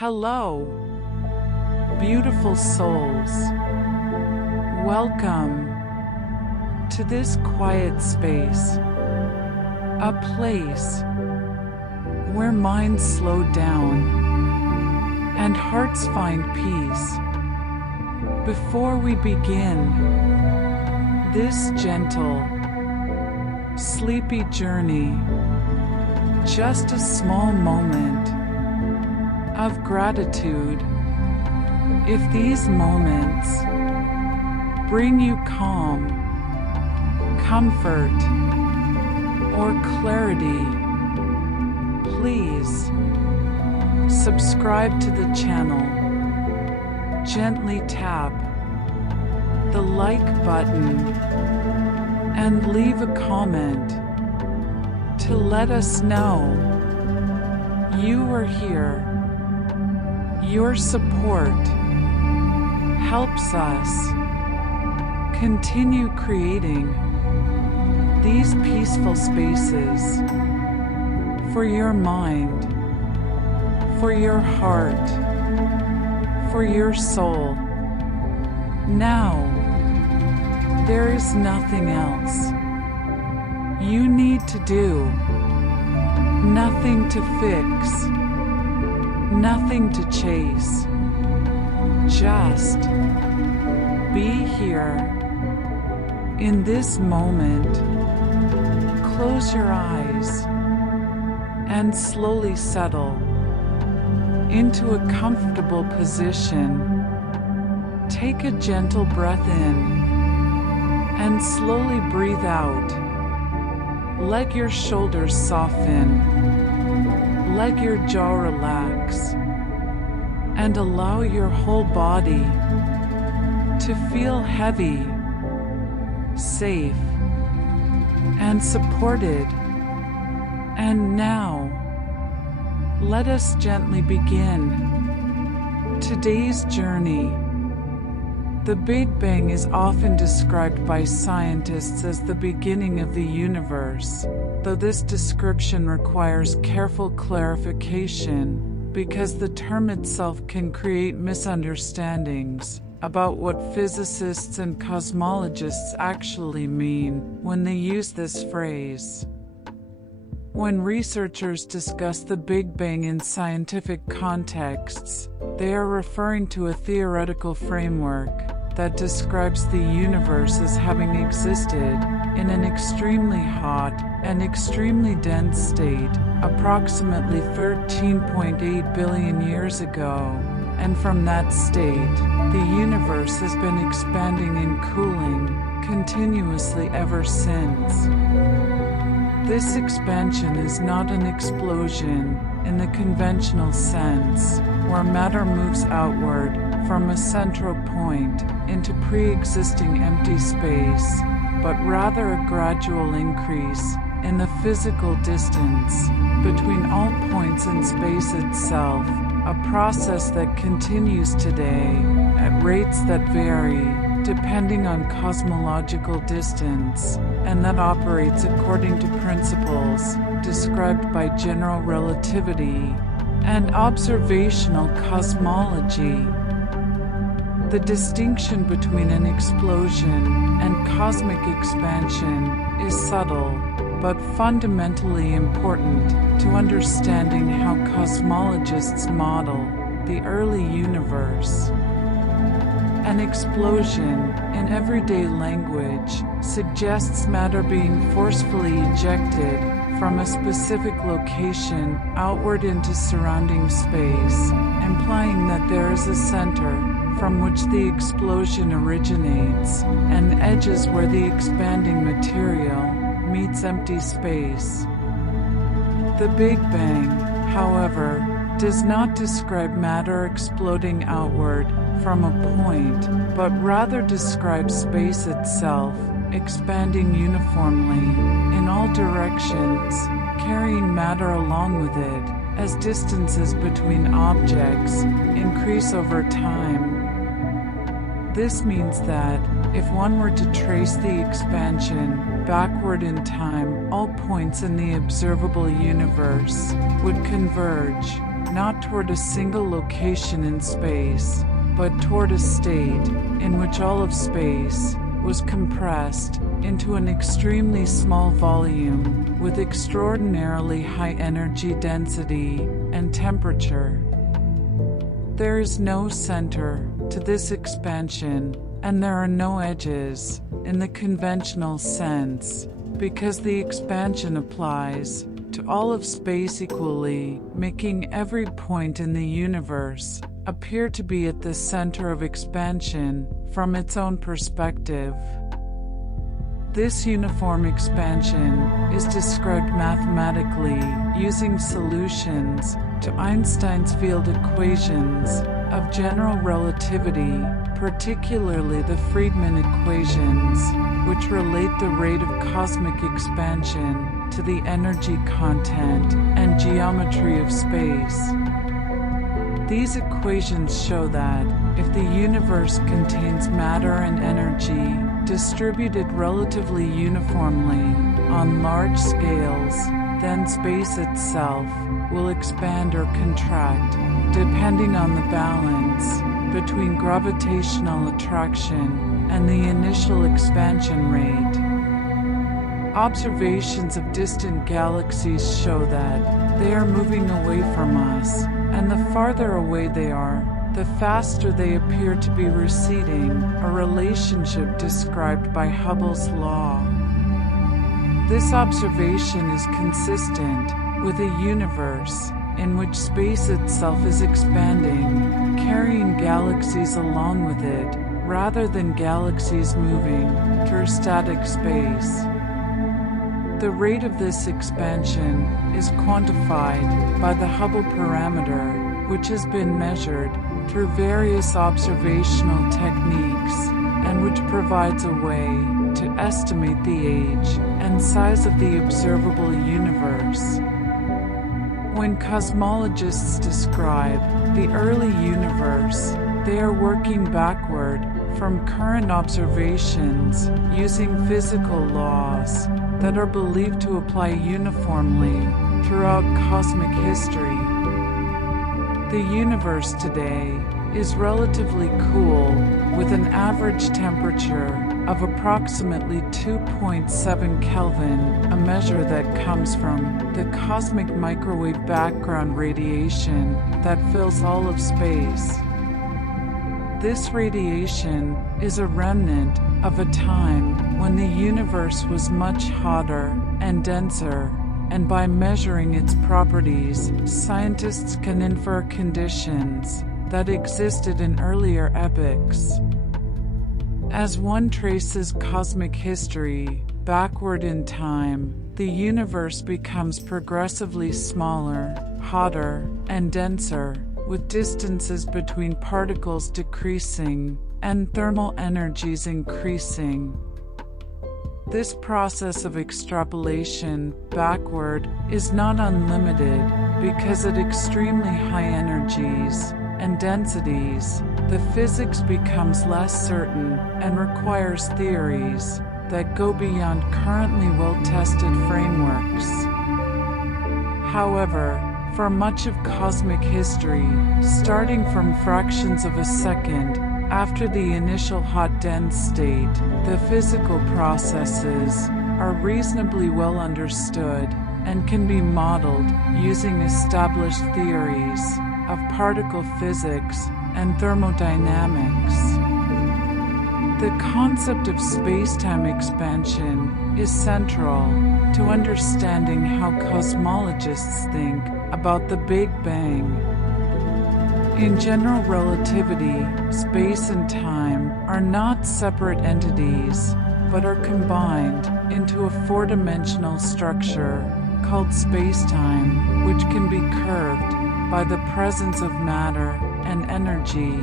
Hello, beautiful souls. Welcome to this quiet space, a place where minds slow down and hearts find peace. Before we begin this gentle, sleepy journey, just a small moment of gratitude. If these moments bring you calm, comfort, or clarity, please subscribe to the channel. Gently tap the like button and leave a comment to let us know you are here. Your support helps us continue creating these peaceful spaces for your mind, for your heart, for your soul. Now, there is nothing else you need to do, nothing to fix, nothing to chase. Just be here in this moment. Close your eyes and slowly settle into a comfortable position. Take a gentle breath in and slowly breathe out. Let your shoulders soften. Let your jaw relax and allow your whole body to feel heavy, safe, and supported. And now, let us gently begin today's journey. The Big Bang is often described by scientists as the beginning of the universe, though this description requires careful clarification because the term itself can create misunderstandings about what physicists and cosmologists actually mean when they use this phrase. When researchers discuss the Big Bang in scientific contexts, they are referring to a theoretical framework that describes the universe as having existed in an extremely hot and extremely dense state approximately 13.8 billion years ago, and from that state, the universe has been expanding and cooling continuously ever since. This expansion is not an explosion in the conventional sense, where matter moves outward from a central point into pre-existing empty space, but rather a gradual increase in the physical distance between all points in space itself, a process that continues today at rates that vary depending on cosmological distance, and that operates according to principles described by general relativity and observational cosmology. The distinction between an explosion and cosmic expansion is subtle, but fundamentally important to understanding how cosmologists model the early universe. An explosion, in everyday language, suggests matter being forcefully ejected from a specific location outward into surrounding space, implying that there is a center from which the explosion originates, and edges where the expanding material meets empty space. The Big Bang, however, does not describe matter exploding outward from a point, but rather describes space itself expanding uniformly in all directions, carrying matter along with it as distances between objects increase over time. This means that, if one were to trace the expansion backward in time, all points in the observable universe would converge, not toward a single location in space, but toward a state in which all of space was compressed into an extremely small volume with extraordinarily high energy density and temperature. There is no center to this expansion, and there are no edges in the conventional sense, because the expansion applies to all of space equally, making every point in the universe appear to be at the center of expansion from its own perspective. This uniform expansion is described mathematically using solutions to Einstein's field equations of general relativity, particularly the Friedmann equations, which relate the rate of cosmic expansion to the energy content and geometry of space. These equations show that if the universe contains matter and energy distributed relatively uniformly on large scales, then space itself will expand or contract, depending on the balance between gravitational attraction and the initial expansion rate. Observations of distant galaxies show that they are moving away from us, and the farther away they are, the faster they appear to be receding, a relationship described by Hubble's law. This observation is consistent with a universe in which space itself is expanding, carrying galaxies along with it, rather than galaxies moving through static space. The rate of this expansion is quantified by the Hubble parameter, which has been measured through various observational techniques, and which provides a way to estimate the age and size of the observable universe. When cosmologists describe the early universe, they are working backward from current observations using physical laws that are believed to apply uniformly throughout cosmic history. The universe today is relatively cool, with an average temperature of approximately 2.7 Kelvin, a measure that comes from the cosmic microwave background radiation that fills all of space. This radiation is a remnant of a time when the universe was much hotter and denser, and by measuring its properties, scientists can infer conditions that existed in earlier epochs. As one traces cosmic history backward in time, the universe becomes progressively smaller, hotter, and denser, with distances between particles decreasing and thermal energies increasing. This process of extrapolation backward is not unlimited, because at extremely high energies and densities, the physics becomes less certain and requires theories that go beyond currently well-tested frameworks. However, for much of cosmic history, starting from fractions of a second after the initial hot dense state, the physical processes are reasonably well understood and can be modeled using established theories of particle physics and thermodynamics. The concept of spacetime expansion is central to understanding how cosmologists think about the Big Bang. In general relativity, space and time are not separate entities, but are combined into a four-dimensional structure called spacetime, which can be curved by the presence of matter and energy.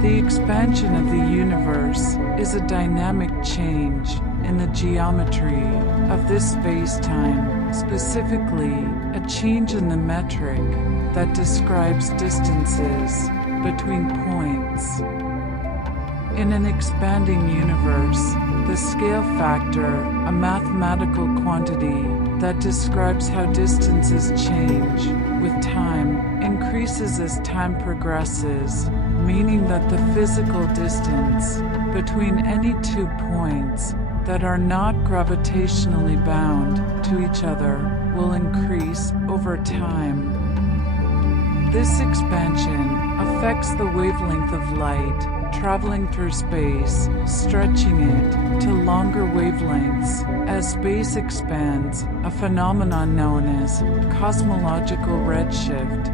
The expansion of the universe is a dynamic change in the geometry of this spacetime, specifically a change in the metric that describes distances between points. In an expanding universe, the scale factor, a mathematical quantity, that describes how distances change with time, increases as time progresses, meaning that the physical distance between any 2 points that are not gravitationally bound to each other will increase over time. This expansion affects the wavelength of light traveling through space, stretching it to longer wavelengths as space expands, a phenomenon known as cosmological redshift.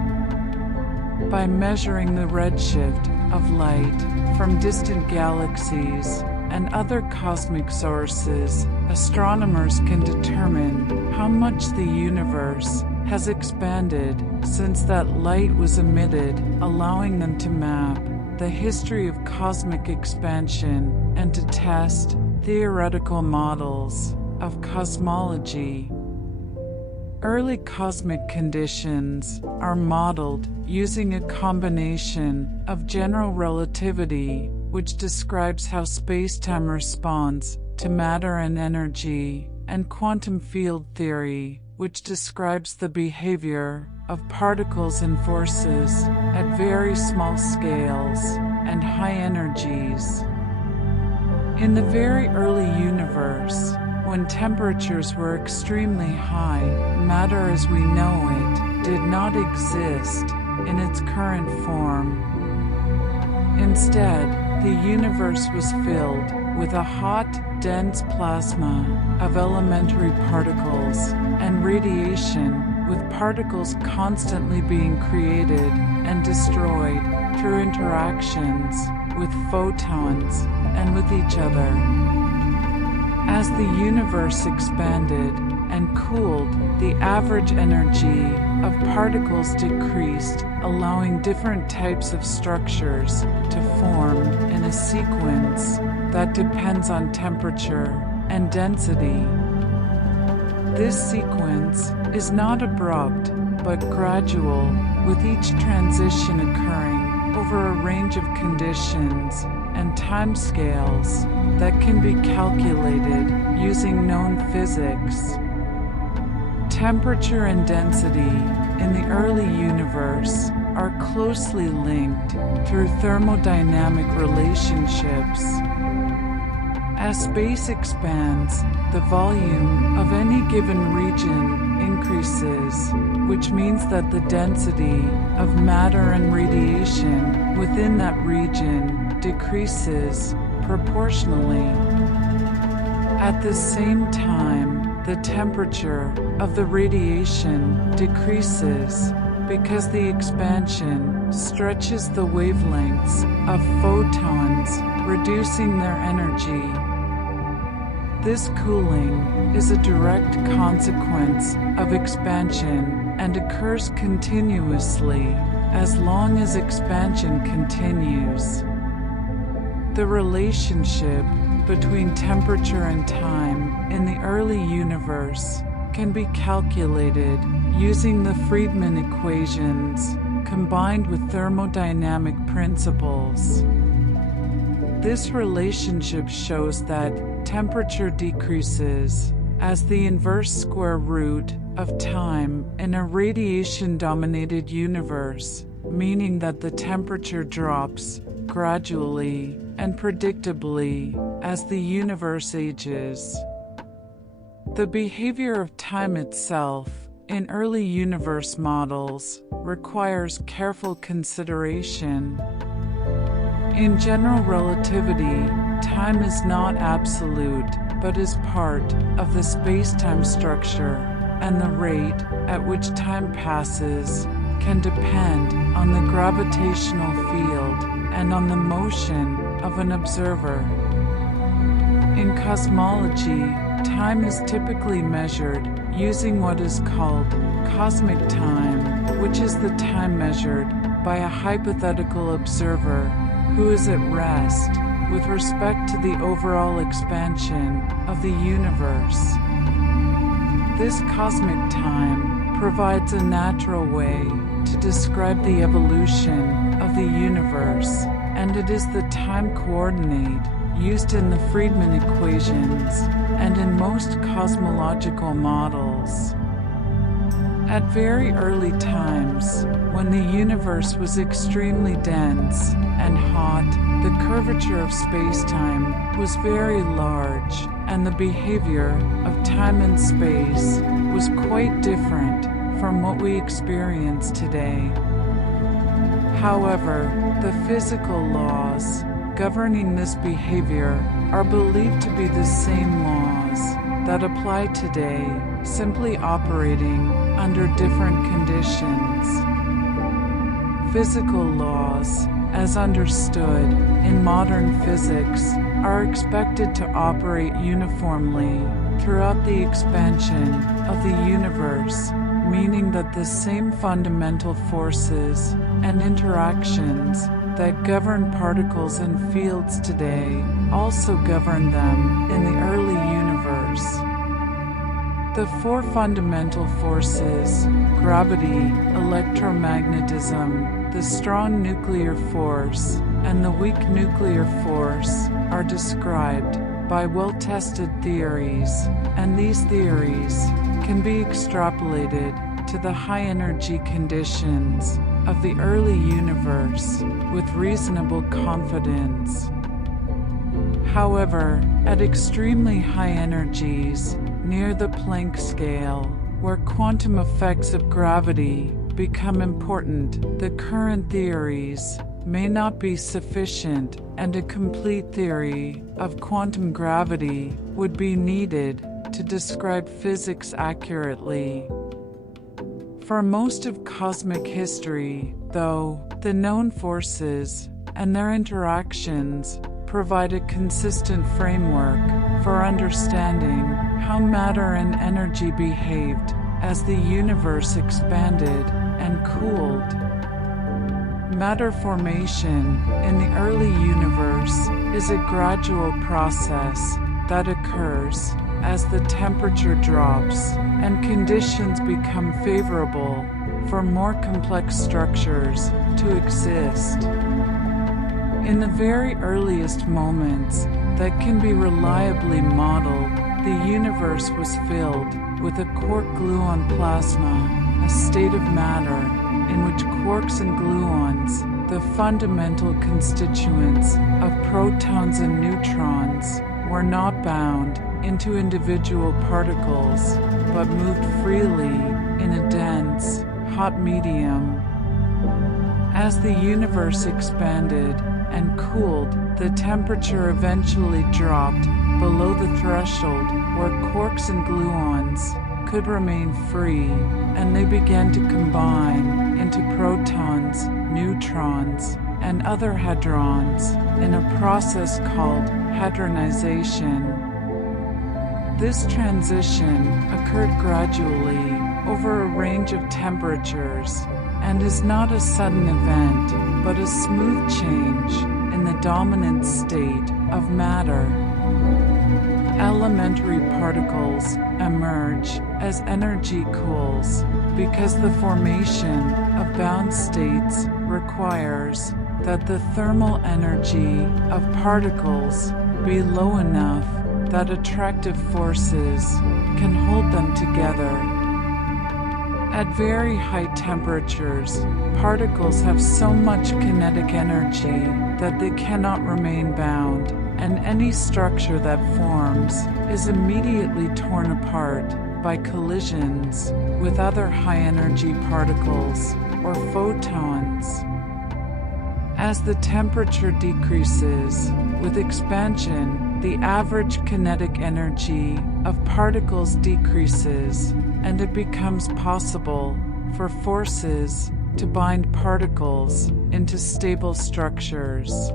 By measuring the redshift of light from distant galaxies and other cosmic sources, astronomers can determine how much the universe has expanded since that light was emitted, allowing them to map the history of cosmic expansion and to test theoretical models of cosmology. Early cosmic conditions are modeled using a combination of general relativity, which describes how space-time responds to matter and energy, and quantum field theory, which describes the behavior of particles and forces at very small scales and high energies. In the very early universe, when temperatures were extremely high, matter as we know it did not exist in its current form. Instead, the universe was filled with a hot, dense plasma of elementary particles and radiation, with particles constantly being created and destroyed through interactions with photons and with each other. As the universe expanded and cooled, the average energy of particles decreased, allowing different types of structures to form in a sequence that depends on temperature and density. This sequence is not abrupt, but gradual, with each transition occurring over a range of conditions and timescales that can be calculated using known physics. Temperature and density in the early universe are closely linked through thermodynamic relationships. As space expands, the volume of any given region increases, which means that the density of matter and radiation within that region decreases proportionally. At the same time, the temperature of the radiation decreases because the expansion stretches the wavelengths of photons, reducing their energy. This cooling is a direct consequence of expansion and occurs continuously as long as expansion continues. The relationship between temperature and time in the early universe can be calculated using the Friedmann equations combined with thermodynamic principles. This relationship shows that temperature decreases as the inverse square root of time in a radiation-dominated universe, meaning that the temperature drops gradually and predictably as the universe ages. The behavior of time itself in early universe models requires careful consideration. In general relativity, time is not absolute, but is part of the space-time structure, and the rate at which time passes can depend on the gravitational field and on the motion of an observer. In cosmology, time is typically measured using what is called cosmic time, which is the time measured by a hypothetical observer who is at rest with respect to the overall expansion of the universe. This cosmic time provides a natural way to describe the evolution of the universe, and it is the time coordinate used in the Friedmann equations and in most cosmological models. particles. At very early times, when the universe was extremely dense and hot, the curvature of spacetime was very large, and the behavior of time and space was quite different from what we experience today. However, the physical laws governing this behavior are believed to be the same laws that apply today, simply operating under different conditions. Physical laws, as understood in modern physics, are expected to operate uniformly throughout the expansion of the universe, meaning that the same fundamental forces and interactions that govern particles and fields today also govern them in the early universe. The four fundamental forces, gravity, electromagnetism, the strong nuclear force, and the weak nuclear force, are described by well-tested theories, and these theories can be extrapolated to the high-energy conditions of the early universe with reasonable confidence. However, at extremely high energies, near the Planck scale, where quantum effects of gravity become important, the current theories may not be sufficient, and a complete theory of quantum gravity would be needed to describe physics accurately. For most of cosmic history, though, the known forces and their interactions provide a consistent framework for understanding how matter and energy behaved as the universe expanded and cooled. Matter formation in the early universe is a gradual process that occurs as the temperature drops and conditions become favorable for more complex structures to exist. In the very earliest moments that can be reliably modeled, the universe was filled with a quark-gluon plasma, a state of matter in which quarks and gluons, the fundamental constituents of protons and neutrons, were not bound into individual particles, but moved freely in a dense, hot medium. As the universe expanded and cooled, the temperature eventually dropped below the threshold where quarks and gluons could remain free, and they began to combine into protons, neutrons, and other hadrons in a process called hadronization. This transition occurred gradually over a range of temperatures and is not a sudden event, but a smooth change in the dominant state of matter. Elementary particles emerge as energy cools because the formation of bound states requires that the thermal energy of particles be low enough that attractive forces can hold them together. At very high temperatures, particles have so much kinetic energy that they cannot remain bound, and any structure that forms is immediately torn apart by collisions with other high-energy particles or photons. As the temperature decreases with expansion, the average kinetic energy of particles decreases, and it becomes possible for forces to bind particles into stable structures.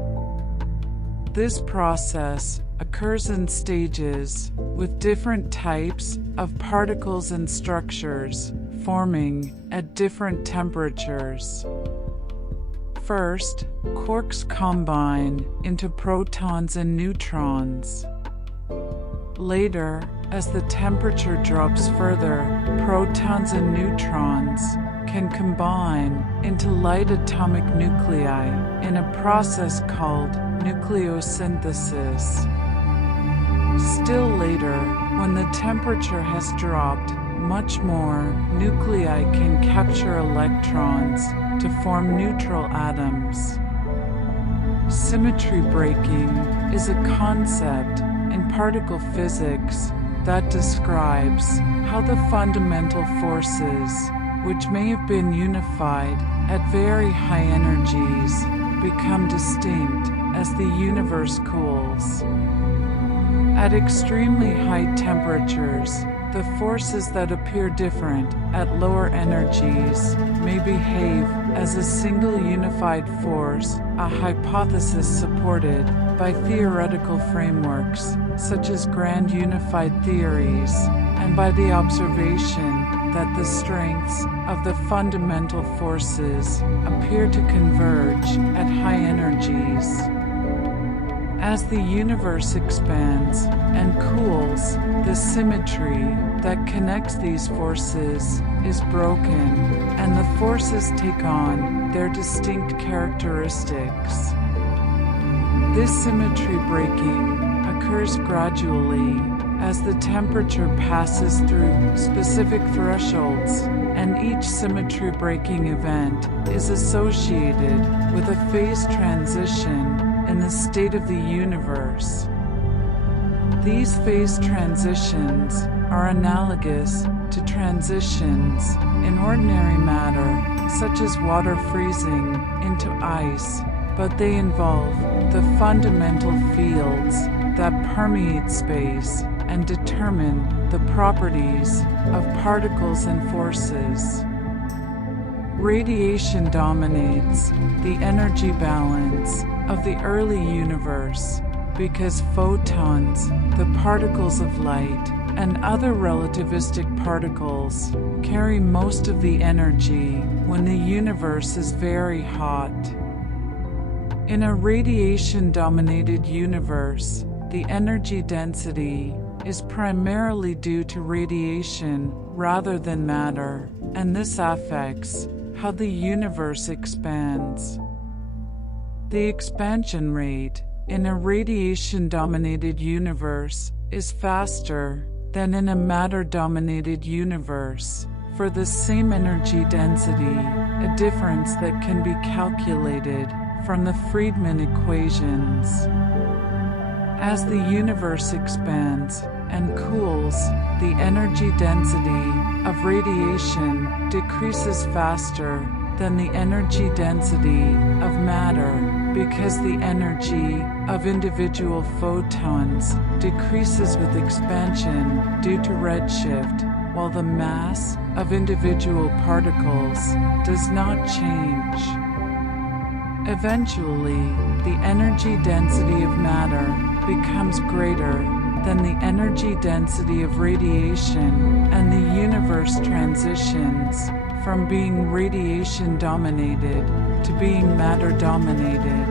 This process occurs in stages with different types of particles and structures forming at different temperatures. First, quarks combine into protons and neutrons. Later, as the temperature drops further, protons and neutrons can combine into light atomic nuclei in a process called nucleosynthesis. Still later, when the temperature has dropped much more, nuclei can capture electrons to form neutral atoms. Symmetry breaking is a concept in particle physics that describes how the fundamental forces, which may have been unified at very high energies, become distinct as the universe cools. At extremely high temperatures, the forces that appear different at lower energies may behave as a single unified force, a hypothesis supported by theoretical frameworks such as grand unified theories, and by the observation that the strengths of the fundamental forces appear to converge at high energies. As the universe expands and cools, the symmetry that connects these forces is broken, and the forces take on their distinct characteristics. This symmetry breaking occurs gradually as the temperature passes through specific thresholds, and each symmetry breaking event is associated with a phase transition in the state of the universe. These phase transitions are analogous to transitions in ordinary matter, such as water freezing into ice, but they involve the fundamental fields that permeate space and determine the properties of particles and forces. Radiation dominates the energy balance of the early universe because photons, the particles of light, and other relativistic particles carry most of the energy when the universe is very hot. In a radiation-dominated universe, the energy density is primarily due to radiation rather than matter, and this affects how the universe expands. The expansion rate in a radiation-dominated universe is faster than in a matter-dominated universe for the same energy density, a difference that can be calculated from the Friedmann equations. As the universe expands and cools, the energy density of radiation decreases faster than the energy density of matter because the energy of individual photons decreases with expansion due to redshift, while the mass of individual particles does not change. Eventually, the energy density of matter becomes greater than the energy density of radiation, and the universe transitions from being radiation-dominated to being matter-dominated.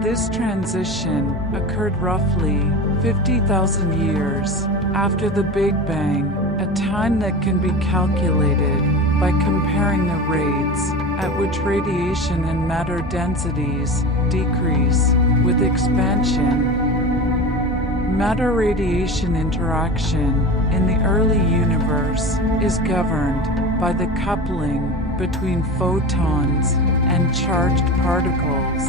This transition occurred roughly 50,000 years after the Big Bang, a time that can be calculated by comparing the rates at which radiation and matter densities decrease with expansion. Matter-radiation interaction in the early universe is governed by the coupling between photons and charged particles.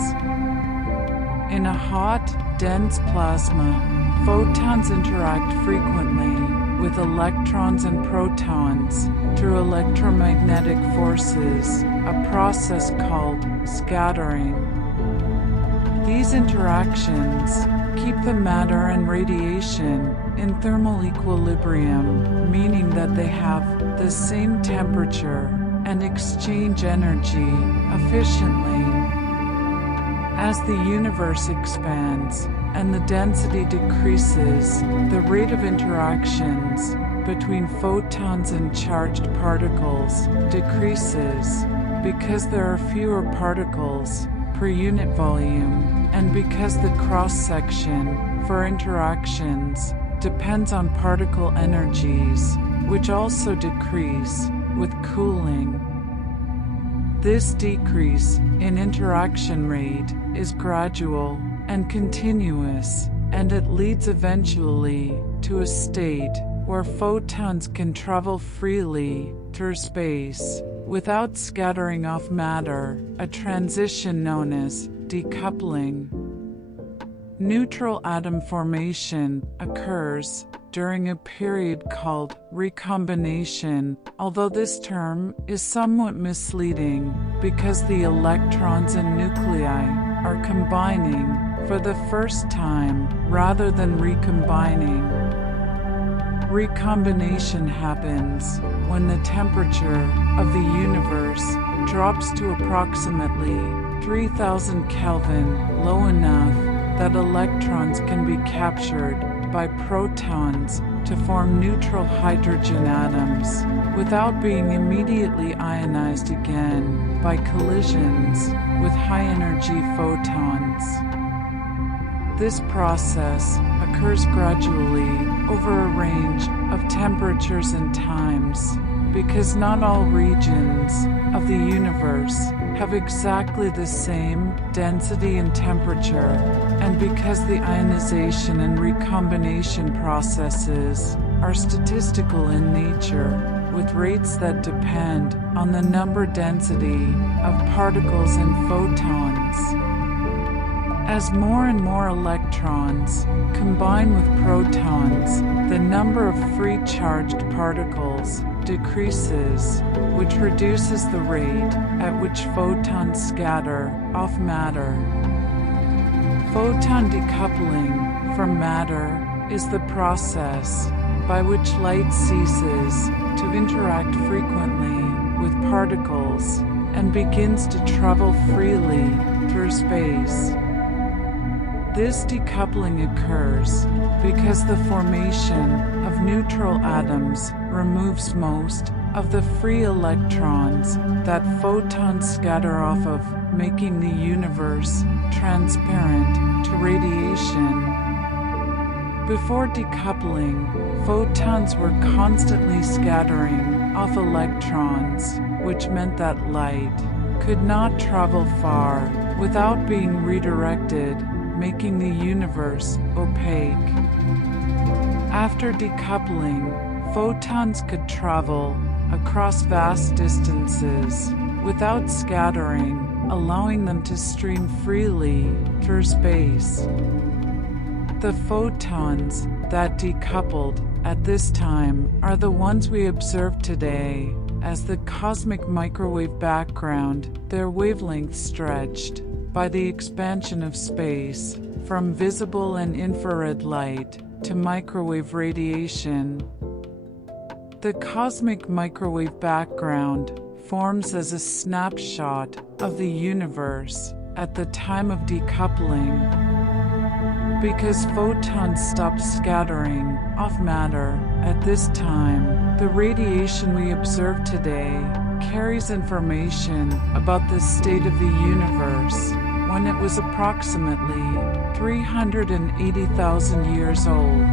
In a hot, dense plasma, photons interact frequently with electrons and protons through electromagnetic forces, a process called scattering. These interactions keep the matter and radiation in thermal equilibrium, meaning that they have the same temperature and exchange energy efficiently. As the universe expands and the density decreases, the rate of interactions between photons and charged particles decreases because there are fewer particles per unit volume, and because the cross-section for interactions depends on particle energies, which also decrease with cooling. This decrease in interaction rate is gradual and continuous, and it leads eventually to a state where photons can travel freely through space without scattering off matter, a transition known as decoupling. Neutral atom formation occurs during a period called recombination, although this term is somewhat misleading because the electrons and nuclei are combining for the first time rather than recombining. Recombination happens when the temperature of the universe drops to approximately 3000 Kelvin, low enough that electrons can be captured by protons to form neutral hydrogen atoms without being immediately ionized again by collisions with high-energy photons. This process occurs gradually over a range of temperatures and times because not all regions of the universe have exactly the same density and temperature, and because the ionization and recombination processes are statistical in nature, with rates that depend on the number density of particles and photons. As more and more electrons combine with protons, the number of free charged particles decreases, which reduces the rate at which photons scatter off matter. Photon decoupling from matter is the process by which light ceases to interact frequently with particles and begins to travel freely through space. This decoupling occurs because the formation of neutral atoms removes most of the free electrons that photons scatter off of, making the universe transparent to radiation. Before decoupling, photons were constantly scattering off electrons, which meant that light could not travel far without being redirected, making the universe opaque. After decoupling, photons could travel across vast distances without scattering, allowing them to stream freely through space. The photons that decoupled at this time are the ones we observe today as the cosmic microwave background, their wavelength stretched by the expansion of space from visible and infrared light to microwave radiation. The cosmic microwave background forms as a snapshot of the universe at the time of decoupling. Because photons stop scattering off matter at this time, the radiation we observe today carries information about the state of the universe when it was approximately 380,000 years old.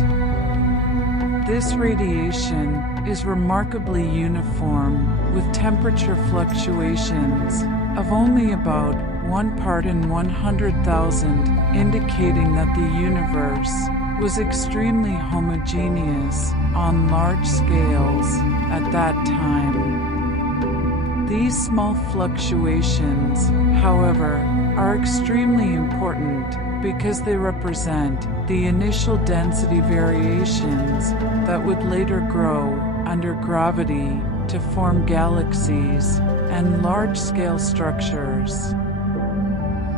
This radiation is remarkably uniform, with temperature fluctuations of only about 1 part in 100,000, indicating that the universe was extremely homogeneous on large scales at that time. These small fluctuations, however, are extremely important because they represent the initial density variations that would later grow under gravity to form galaxies and large-scale structures.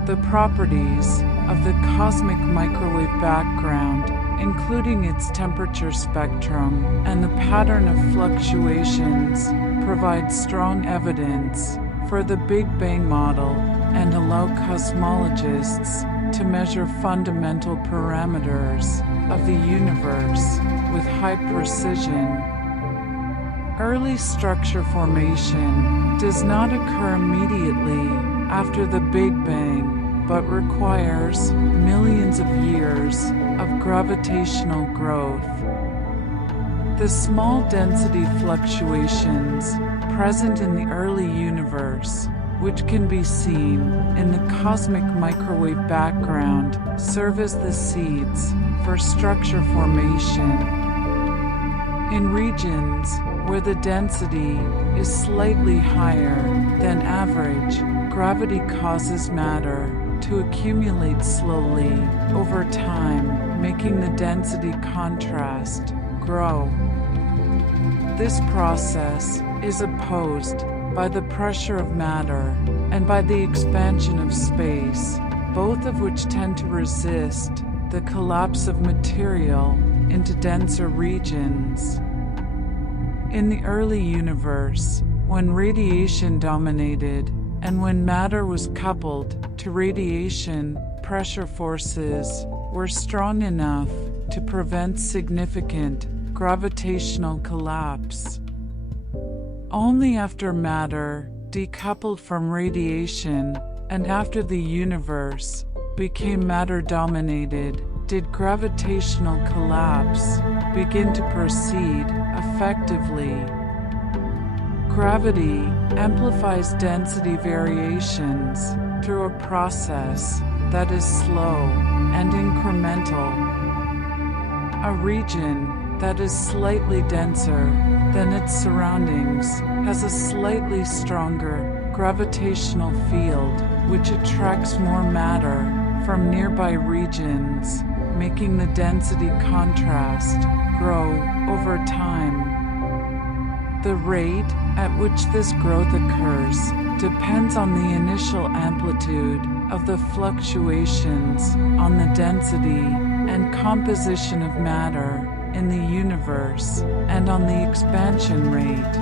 The properties of the cosmic microwave background, including its temperature spectrum and the pattern of fluctuations, provide strong evidence for the Big Bang model and allow cosmologists to measure fundamental parameters of the universe with high precision. Early structure formation does not occur immediately after the Big Bang, but requires millions of years of gravitational growth. The small density fluctuations present in the early universe, which can be seen in the cosmic microwave background, serve as the seeds for structure formation. In regions where the density is slightly higher than average, gravity causes matter to accumulate slowly over time, making the density contrast grow. This process is opposed by the pressure of matter and by the expansion of space, both of which tend to resist the collapse of material into denser regions. In the early universe, when radiation dominated and when matter was coupled to radiation, pressure forces were strong enough to prevent significant gravitational collapse. Only after matter decoupled from radiation and after the universe became matter-dominated did gravitational collapse begin to proceed effectively. Gravity amplifies density variations through a process that is slow and incremental. A region that is slightly denser than its surroundings has a slightly stronger gravitational field, which attracts more matter from nearby regions, making the density contrast grow over time. The rate at which this growth occurs depends on the initial amplitude of the fluctuations on the density and composition of matter in the universe and on the expansion rate.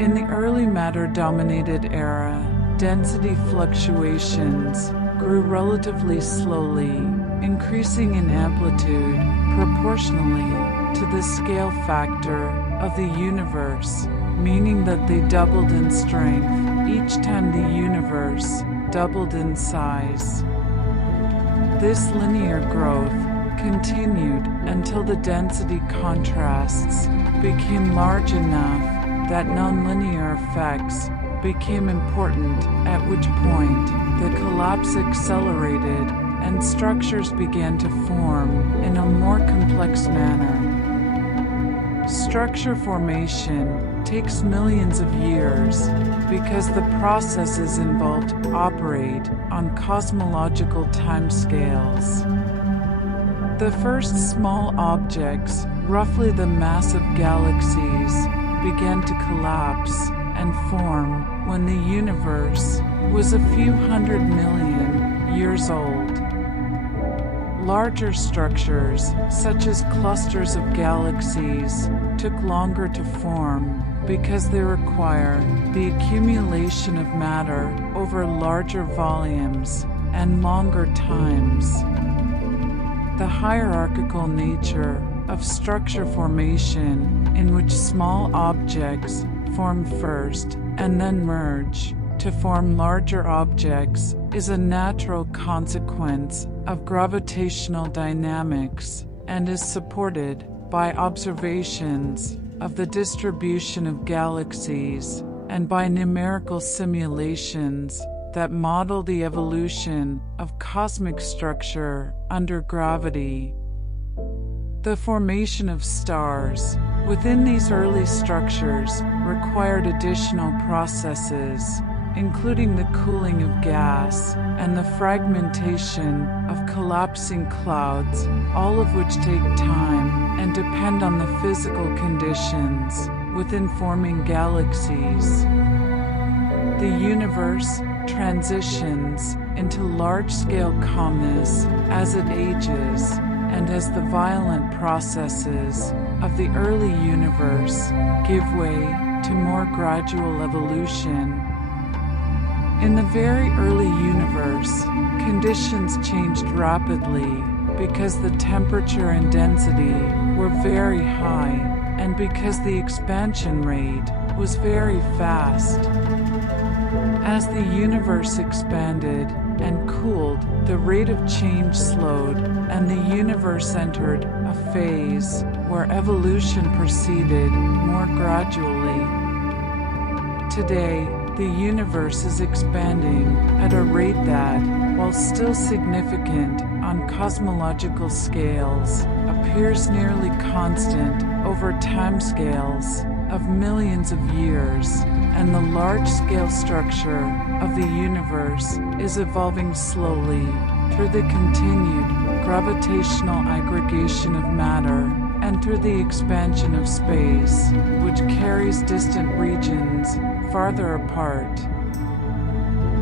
In the early matter-dominated era, density fluctuations grew relatively slowly, increasing in amplitude proportionally to the scale factor of the universe, meaning that they doubled in strength each time the universe doubled in size. This linear growth continued until the density contrasts became large enough that nonlinear effects became important, at which point the collapse accelerated and structures began to form in a more complex manner. Structure formation takes millions of years because the processes involved operate on cosmological timescales. The first small objects, roughly the mass of galaxies, began to collapse and form when the universe was a few 100 million years old. Larger structures, such as clusters of galaxies, took longer to form because they require the accumulation of matter over larger volumes and longer times. The hierarchical nature of structure formation, in which small objects form first and then merge to form larger objects, is a natural consequence of gravitational dynamics and is supported by observations of the distribution of galaxies and by numerical simulations that model the evolution of cosmic structure under gravity. The formation of stars within these early structures required additional processes, including the cooling of gas and the fragmentation of collapsing clouds, all of which take time and depend on the physical conditions within forming galaxies. The universe transitions into large-scale calmness as it ages and as the violent processes of the early universe give way to more gradual evolution. In the very early universe, conditions changed rapidly because the temperature and density were very high and because the expansion rate was very fast. As the universe expanded and cooled, the rate of change slowed, and the universe entered a phase where evolution proceeded more gradually. Today, the universe is expanding at a rate that, while still significant on cosmological scales, appears nearly constant over timescales of millions of years, and the large-scale structure of the universe is evolving slowly through the continued gravitational aggregation of matter and through the expansion of space, which carries distant regions farther apart.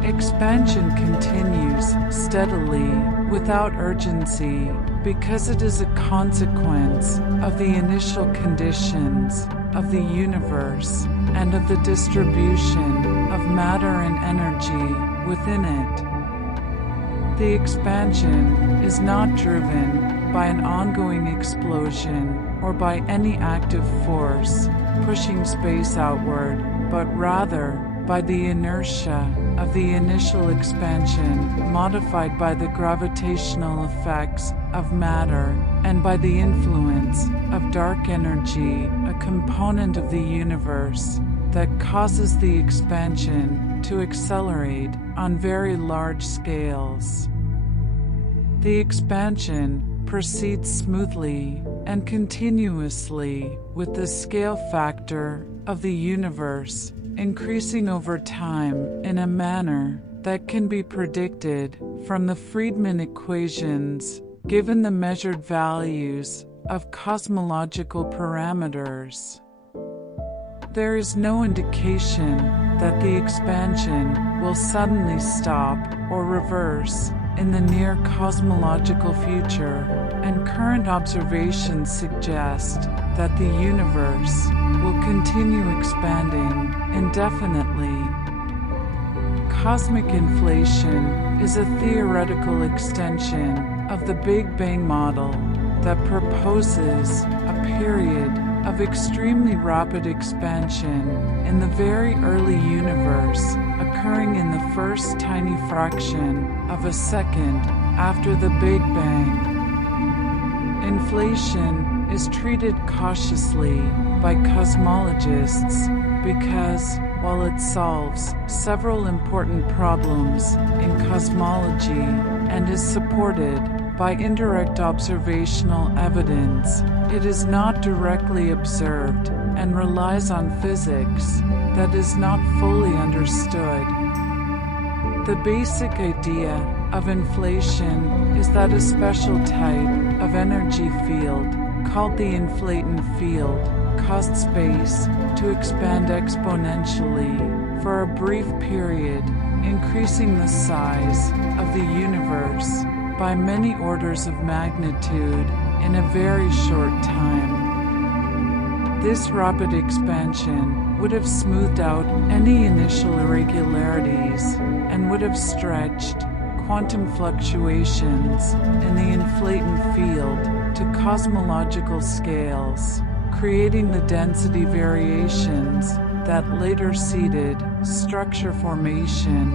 Expansion continues steadily, without urgency, because it is a consequence of the initial conditions of the universe and of the distribution of matter and energy within it. The expansion is not driven by an ongoing explosion or by any active force pushing space outward, but rather by the inertia of the initial expansion, modified by the gravitational effects of matter and by the influence of dark energy, a component of the universe that causes the expansion to accelerate on very large scales. The expansion proceeds smoothly and continuously, with the scale factor of the universe increasing over time in a manner that can be predicted from the Friedmann equations, given the measured values of cosmological parameters. There is no indication that the expansion will suddenly stop or reverse in the near cosmological future, and current observations suggest that the universe will continue expanding indefinitely. Cosmic inflation is a theoretical extension of the Big Bang model that proposes a period of extremely rapid expansion in the very early universe, occurring in the first tiny fraction of a second after the Big Bang. Inflation is treated cautiously by cosmologists because, while it solves several important problems in cosmology and is supported by indirect observational evidence, it is not directly observed and relies on physics that is not fully understood. The basic idea of inflation is that a special type of energy field, called the inflaton field, caused space to expand exponentially for a brief period, increasing the size of the universe by many orders of magnitude in a very short time. This rapid expansion would have smoothed out any initial irregularities and would have stretched quantum fluctuations in the inflaton field to cosmological scales, creating the density variations that later seeded structure formation.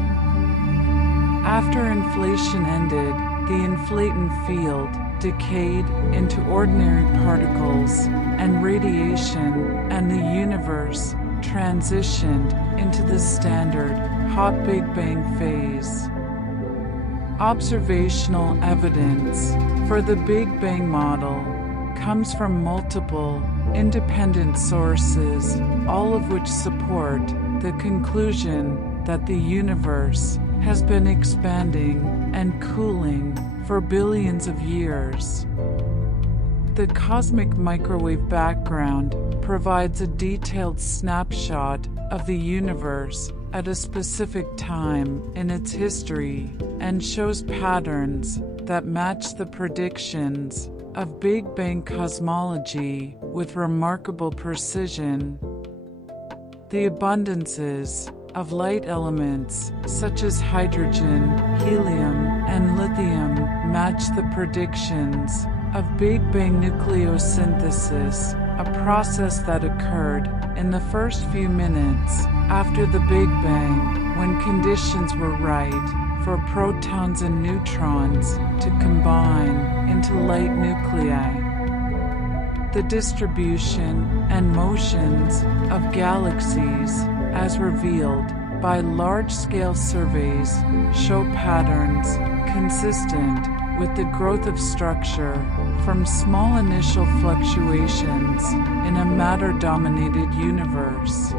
After inflation ended, the inflaton field decayed into ordinary particles and radiation, and the universe transitioned into the standard hot Big Bang phase. Observational evidence for the Big Bang model comes from multiple independent sources, all of which support the conclusion that the universe has been expanding and cooling for billions of years. The cosmic microwave background provides a detailed snapshot of the universe at a specific time in its history and shows patterns that match the predictions of Big Bang cosmology with remarkable precision. The abundances of light elements such as hydrogen, helium, and lithium match the predictions of Big Bang nucleosynthesis, a process that occurred in the first few minutes after the Big Bang, when conditions were right for protons and neutrons to combine into light nuclei. The distribution and motions of galaxies, as revealed by large-scale surveys show patterns consistent with the growth of structure from small initial fluctuations in a matter-dominated universe.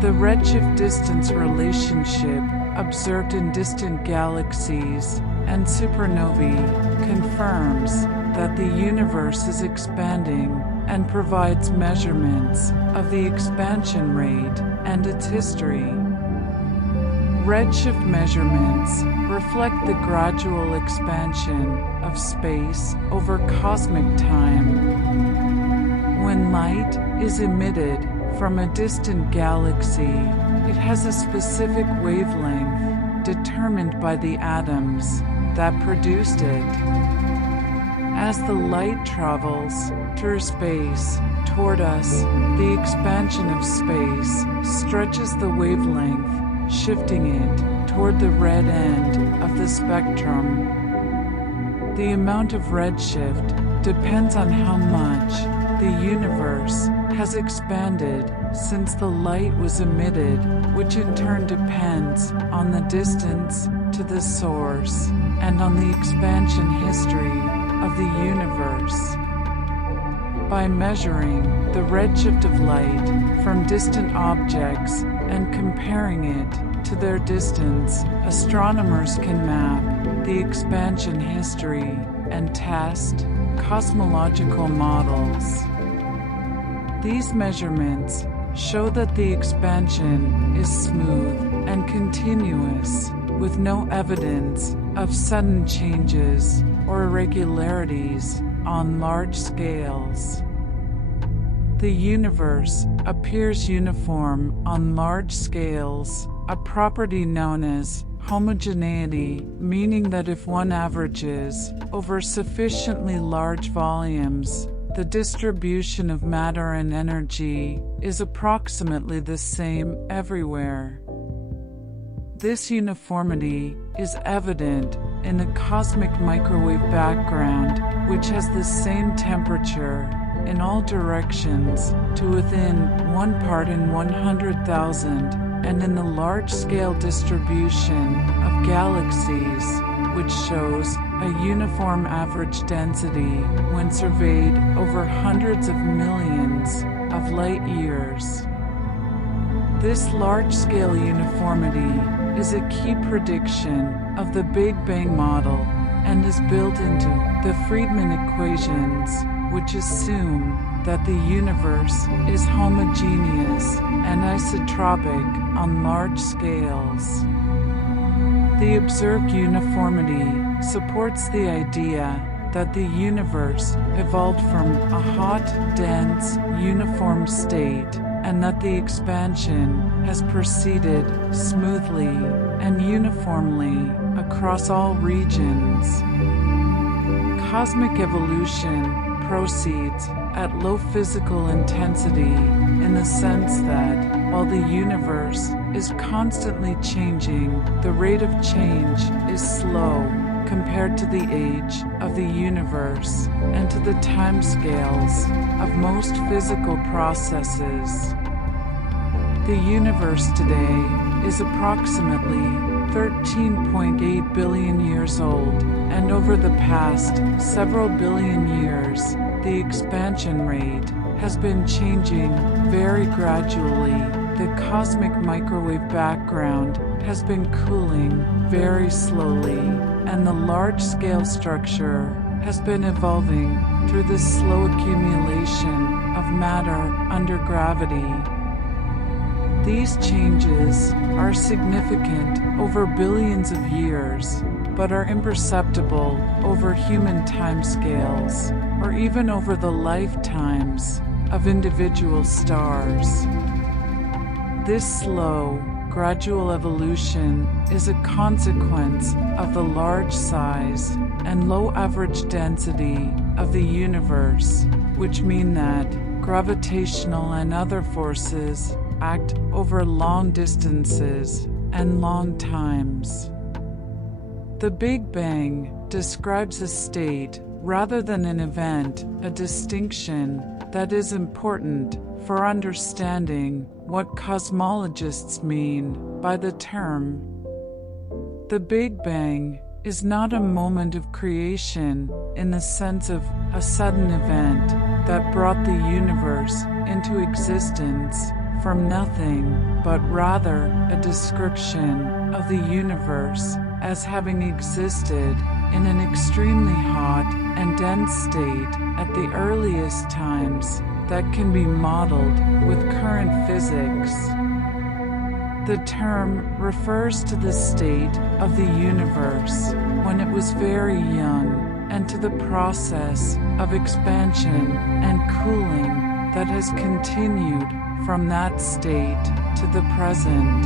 The redshift-distance relationship observed in distant galaxies and supernovae confirms that the universe is expanding and provides measurements of the expansion rate and its history. Redshift measurements reflect the gradual expansion of space over cosmic time. When light is emitted from a distant galaxy, it has a specific wavelength determined by the atoms that produced it. As the light travels through space toward us, the expansion of space stretches the wavelength, shifting it toward the red end of the spectrum. The amount of redshift depends on how much the universe has expanded since the light was emitted, which in turn depends on the distance to the source and on the expansion history of the universe. By measuring the redshift of light from distant objects and comparing it to their distance, astronomers can map the expansion history and test cosmological models. These measurements show that the expansion is smooth and continuous, with no evidence of sudden changes or irregularities on large scales. The universe appears uniform on large scales, a property known as homogeneity, meaning that if one averages over sufficiently large volumes, the distribution of matter and energy is approximately the same everywhere. This uniformity is evident in the cosmic microwave background, which has the same temperature in all directions to within 1 part in 100,000, and in the large-scale distribution of galaxies, which shows a uniform average density when surveyed over hundreds of millions of light years. This large-scale uniformity is a key prediction of the Big Bang model and is built into the Friedman equations, which assume that the universe is homogeneous and isotropic on large scales. The observed uniformity supports the idea that the universe evolved from a hot, dense, uniform state, and that the expansion has proceeded smoothly and uniformly across all regions. Cosmic evolution proceeds at low physical intensity in the sense that, while the universe is constantly changing, the rate of change is slow compared to the age of the universe and to the timescales of most physical processes. The universe today is approximately 13.8 billion years old, and over the past several billion years, the expansion rate has been changing very gradually. The cosmic microwave background has been cooling very slowly, and the large-scale structure has been evolving through the slow accumulation of matter under gravity. These changes are significant over billions of years, but are imperceptible over human timescales, or even over the lifetimes of individual stars. This slow, gradual evolution is a consequence of the large size and low average density of the universe, which mean that gravitational and other forces act over long distances and long times. The Big Bang describes a state rather than an event, a distinction that is important for understanding what cosmologists mean by the term. The Big Bang is not a moment of creation in the sense of a sudden event that brought the universe into existence from nothing, but rather a description of the universe as having existed in an extremely hot and dense state at the earliest times that can be modeled with current physics. The term refers to the state of the universe when it was very young and to the process of expansion and cooling that has continued from that state to the present.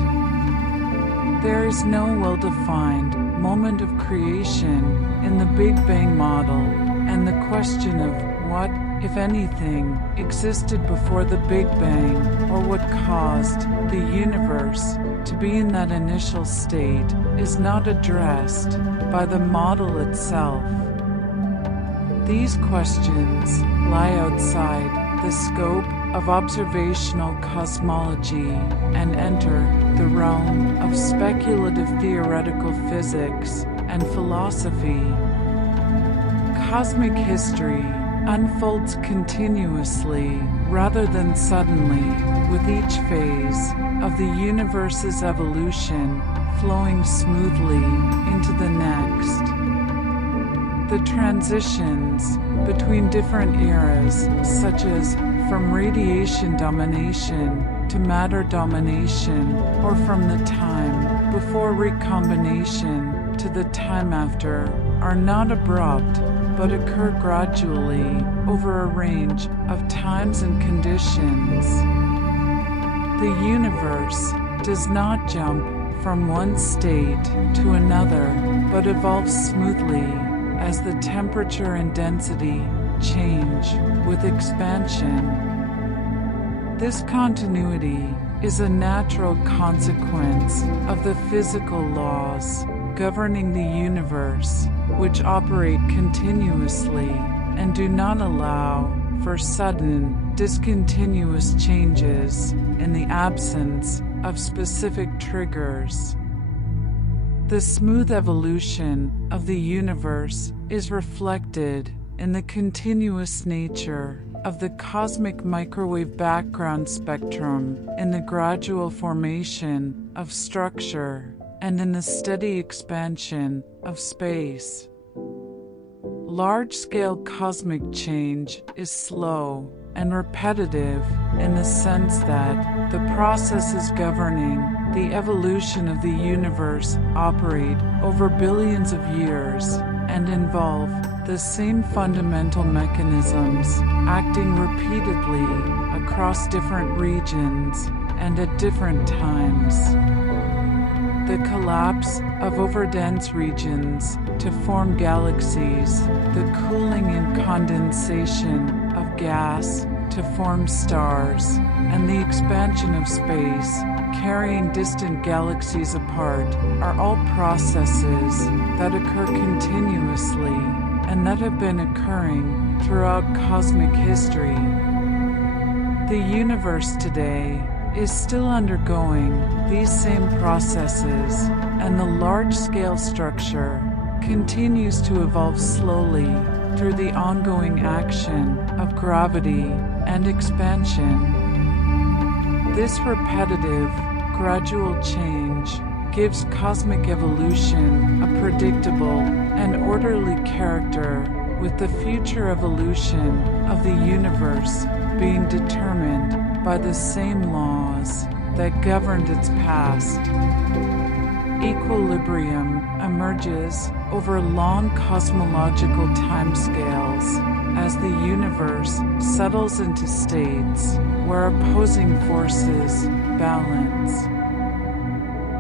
There is no well-defined moment of creation in the Big Bang model, and the question of what, if anything, existed before the Big Bang, or what caused the universe to be in that initial state, is not addressed by the model itself. These questions lie outside the scope of observational cosmology and enter the realm of speculative theoretical physics and philosophy. Cosmic history unfolds continuously rather than suddenly, with each phase of the universe's evolution flowing smoothly into the next. The transitions between different eras, such as from radiation domination to matter domination, or from the time before recombination to the time after, are not abrupt, but occur gradually over a range of times and conditions. The universe does not jump from one state to another, but evolves smoothly as the temperature and density change with expansion. This continuity is a natural consequence of the physical laws governing the universe, which operate continuously and do not allow for sudden, discontinuous changes in the absence of specific triggers. The smooth evolution of the universe is reflected in the continuous nature of the cosmic microwave background spectrum, in the gradual formation of structure, and in the steady expansion of space. Large-scale cosmic change is slow and repetitive in the sense that the processes governing the evolution of the universe operate over billions of years and involve the same fundamental mechanisms acting repeatedly across different regions and at different times. The collapse of overdense regions to form galaxies, the cooling and condensation of gas to form stars, and the expansion of space, carrying distant galaxies apart, are all processes that occur continuously and that have been occurring throughout cosmic history. The universe today is still undergoing these same processes, and the large-scale structure continues to evolve slowly through the ongoing action of gravity and expansion. This repetitive, gradual change gives cosmic evolution a predictable and orderly character, with the future evolution of the universe being determined by the same laws that governed its past. Equilibrium emerges over long cosmological timescales as the universe settles into states where opposing forces balance.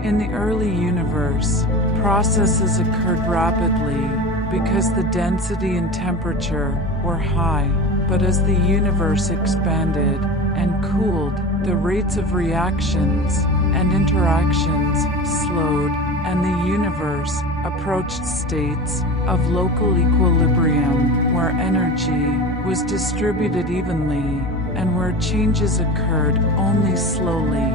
In the early universe, processes occurred rapidly because the density and temperature were high, but as the universe expanded and cooled, the rates of reactions and interactions slowed, and the universe approached states of local equilibrium where energy was distributed evenly and where changes occurred only slowly.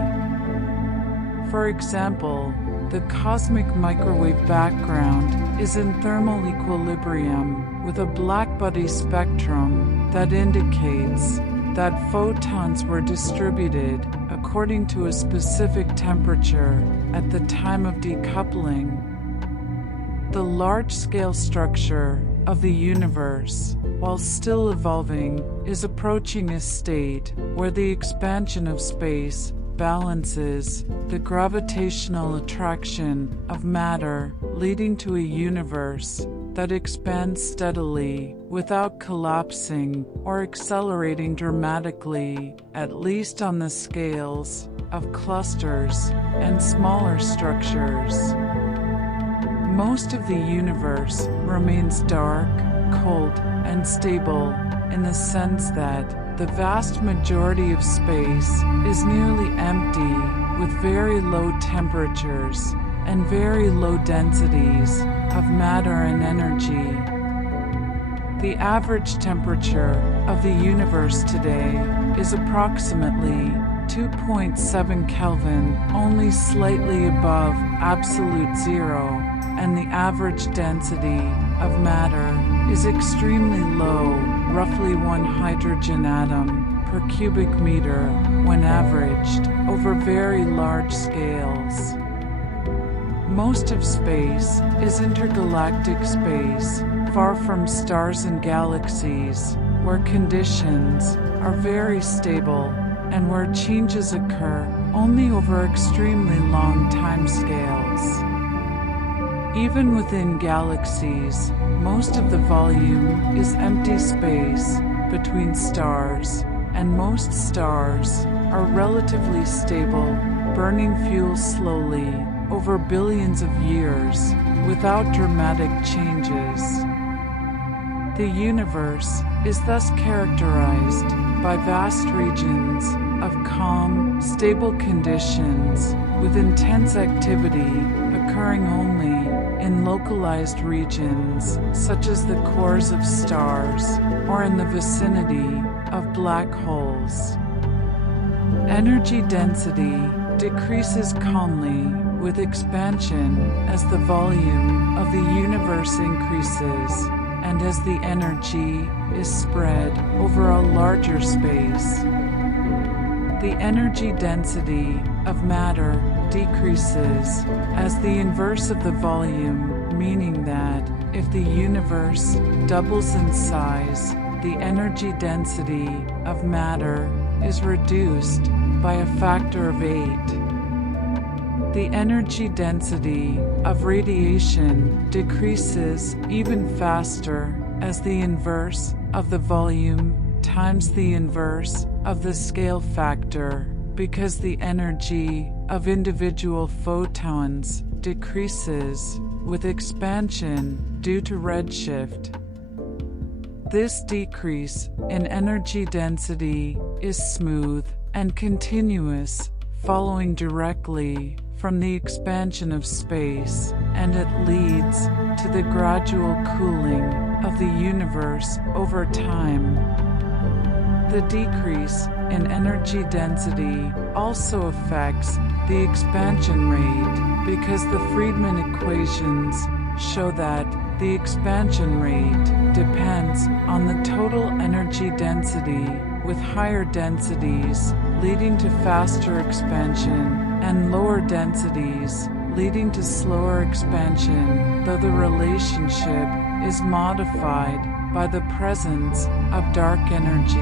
For example, the cosmic microwave background is in thermal equilibrium with a blackbody spectrum that indicates that photons were distributed according to a specific temperature at the time of decoupling. The large-scale structure of the universe, while still evolving, is approaching a state where the expansion of space balances the gravitational attraction of matter, leading to a universe that expands steadily without collapsing or accelerating dramatically, at least on the scales of clusters and smaller structures. Most of the universe remains dark, cold, and stable in the sense that the vast majority of space is nearly empty, with very low temperatures and very low densities of matter and energy. The average temperature of the universe today is approximately 2.7 Kelvin, only slightly above absolute zero, and the average density of matter is extremely low, roughly 1 hydrogen atom per cubic meter when averaged over very large scales. Most of space is intergalactic space, far from stars and galaxies, where conditions are very stable and where changes occur only over extremely long timescales. Even within galaxies, most of the volume is empty space between stars, and most stars are relatively stable, burning fuel slowly over billions of years without dramatic changes. The universe is thus characterized by vast regions of calm, stable conditions with intense activity occurring only in localized regions such as the cores of stars or in the vicinity of black holes. Energy density decreases calmly with expansion as the volume of the universe increases and as the energy is spread over a larger space. The energy density of matter decreases as the inverse of the volume, meaning that if the universe doubles in size, the energy density of matter is reduced by a factor of 8. The energy density of radiation decreases even faster as the inverse of the volume times the inverse of the scale factor, because the energy of individual photons decreases with expansion due to redshift. This decrease in energy density is smooth and continuous, following directly from the expansion of space, and it leads to the gradual cooling of the universe over time. The decrease in energy density also affects the expansion rate, because the Friedmann equations show that the expansion rate depends on the total energy density, with higher densities leading to faster expansion and lower densities leading to slower expansion, though the relationship is modified by the presence of dark energy.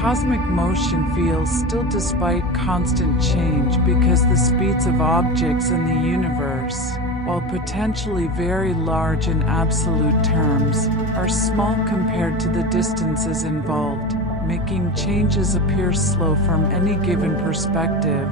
Cosmic motion feels still despite constant change, because the speeds of objects in the universe, while potentially very large in absolute terms, are small compared to the distances involved, making changes appear slow from any given perspective.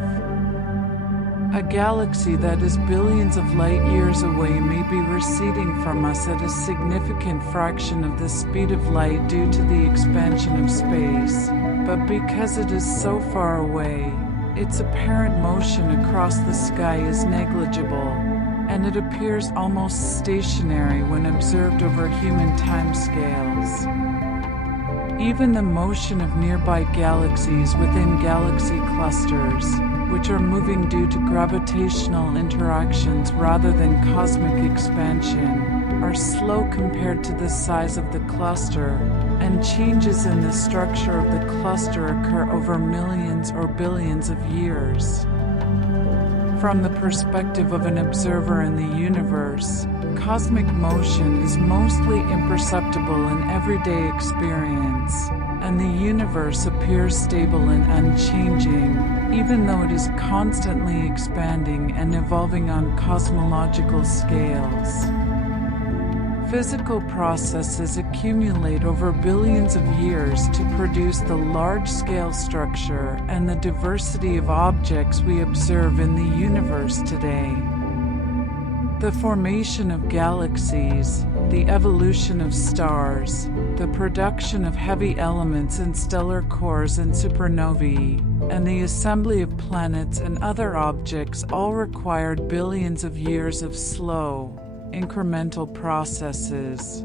A galaxy that is billions of light years away may be receding from us at a significant fraction of the speed of light due to the expansion of space, but because it is so far away, its apparent motion across the sky is negligible, and it appears almost stationary when observed over human timescales. Even the motion of nearby galaxies within galaxy clusters, which are moving due to gravitational interactions rather than cosmic expansion, are slow compared to the size of the cluster, and changes in the structure of the cluster occur over millions or billions of years. From the perspective of an observer in the universe, cosmic motion is mostly imperceptible in everyday experience, and the universe appears stable and unchanging, even though it is constantly expanding and evolving on cosmological scales. Physical processes accumulate over billions of years to produce the large-scale structure and the diversity of objects we observe in the universe today. The formation of galaxies, the evolution of stars, the production of heavy elements in stellar cores and supernovae, and the assembly of planets and other objects all required billions of years of slow, incremental processes.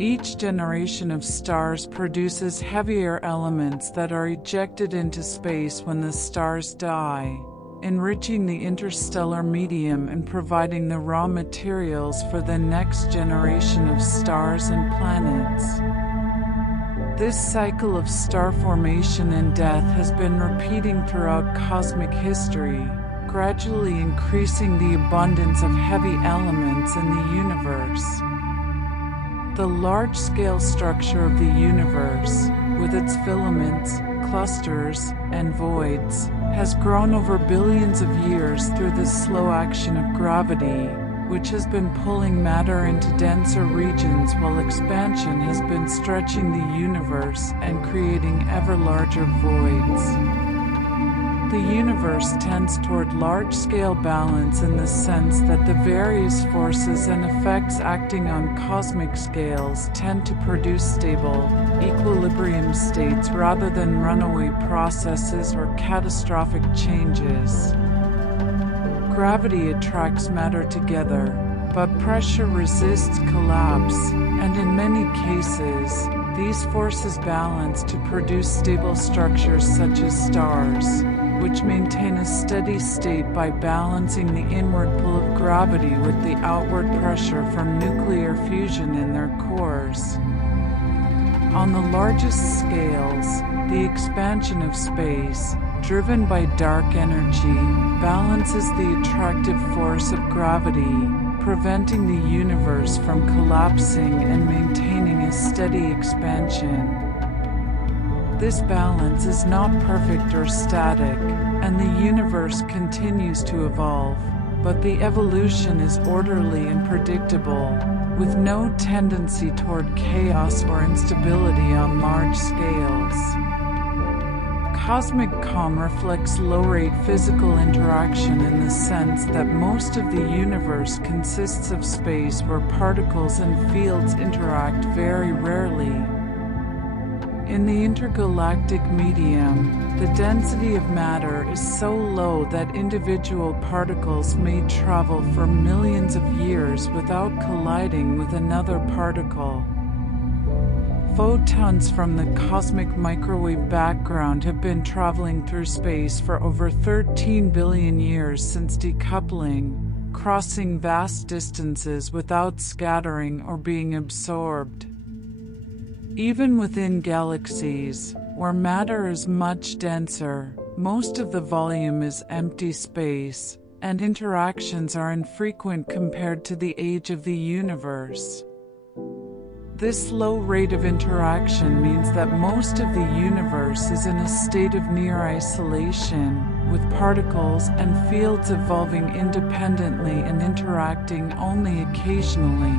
Each generation of stars produces heavier elements that are ejected into space when the stars die, enriching the interstellar medium and providing the raw materials for the next generation of stars and planets. This cycle of star formation and death has been repeating throughout cosmic history, gradually increasing the abundance of heavy elements in the universe. The large-scale structure of the universe, with its filaments, clusters, and voids, has grown over billions of years through the slow action of gravity, which has been pulling matter into denser regions while expansion has been stretching the universe and creating ever larger voids. The universe tends toward large-scale balance in the sense that the various forces and effects acting on cosmic scales tend to produce stable, equilibrium states rather than runaway processes or catastrophic changes. Gravity attracts matter together, but pressure resists collapse, and in many cases, these forces balance to produce stable structures such as stars, which maintain a steady state by balancing the inward pull of gravity with the outward pressure from nuclear fusion in their cores. On the largest scales, the expansion of space, driven by dark energy, balances the attractive force of gravity, preventing the universe from collapsing and maintaining a steady expansion. This balance is not perfect or static, and the universe continues to evolve, but the evolution is orderly and predictable, with no tendency toward chaos or instability on large scales. Cosmic calm reflects low-rate physical interaction in the sense that most of the universe consists of space where particles and fields interact very rarely. In the intergalactic medium, the density of matter is so low that individual particles may travel for millions of years without colliding with another particle. Photons from the cosmic microwave background have been traveling through space for over 13 billion years since decoupling, crossing vast distances without scattering or being absorbed. Even within galaxies, where matter is much denser, most of the volume is empty space, and interactions are infrequent compared to the age of the universe. This low rate of interaction means that most of the universe is in a state of near isolation, with particles and fields evolving independently and interacting only occasionally.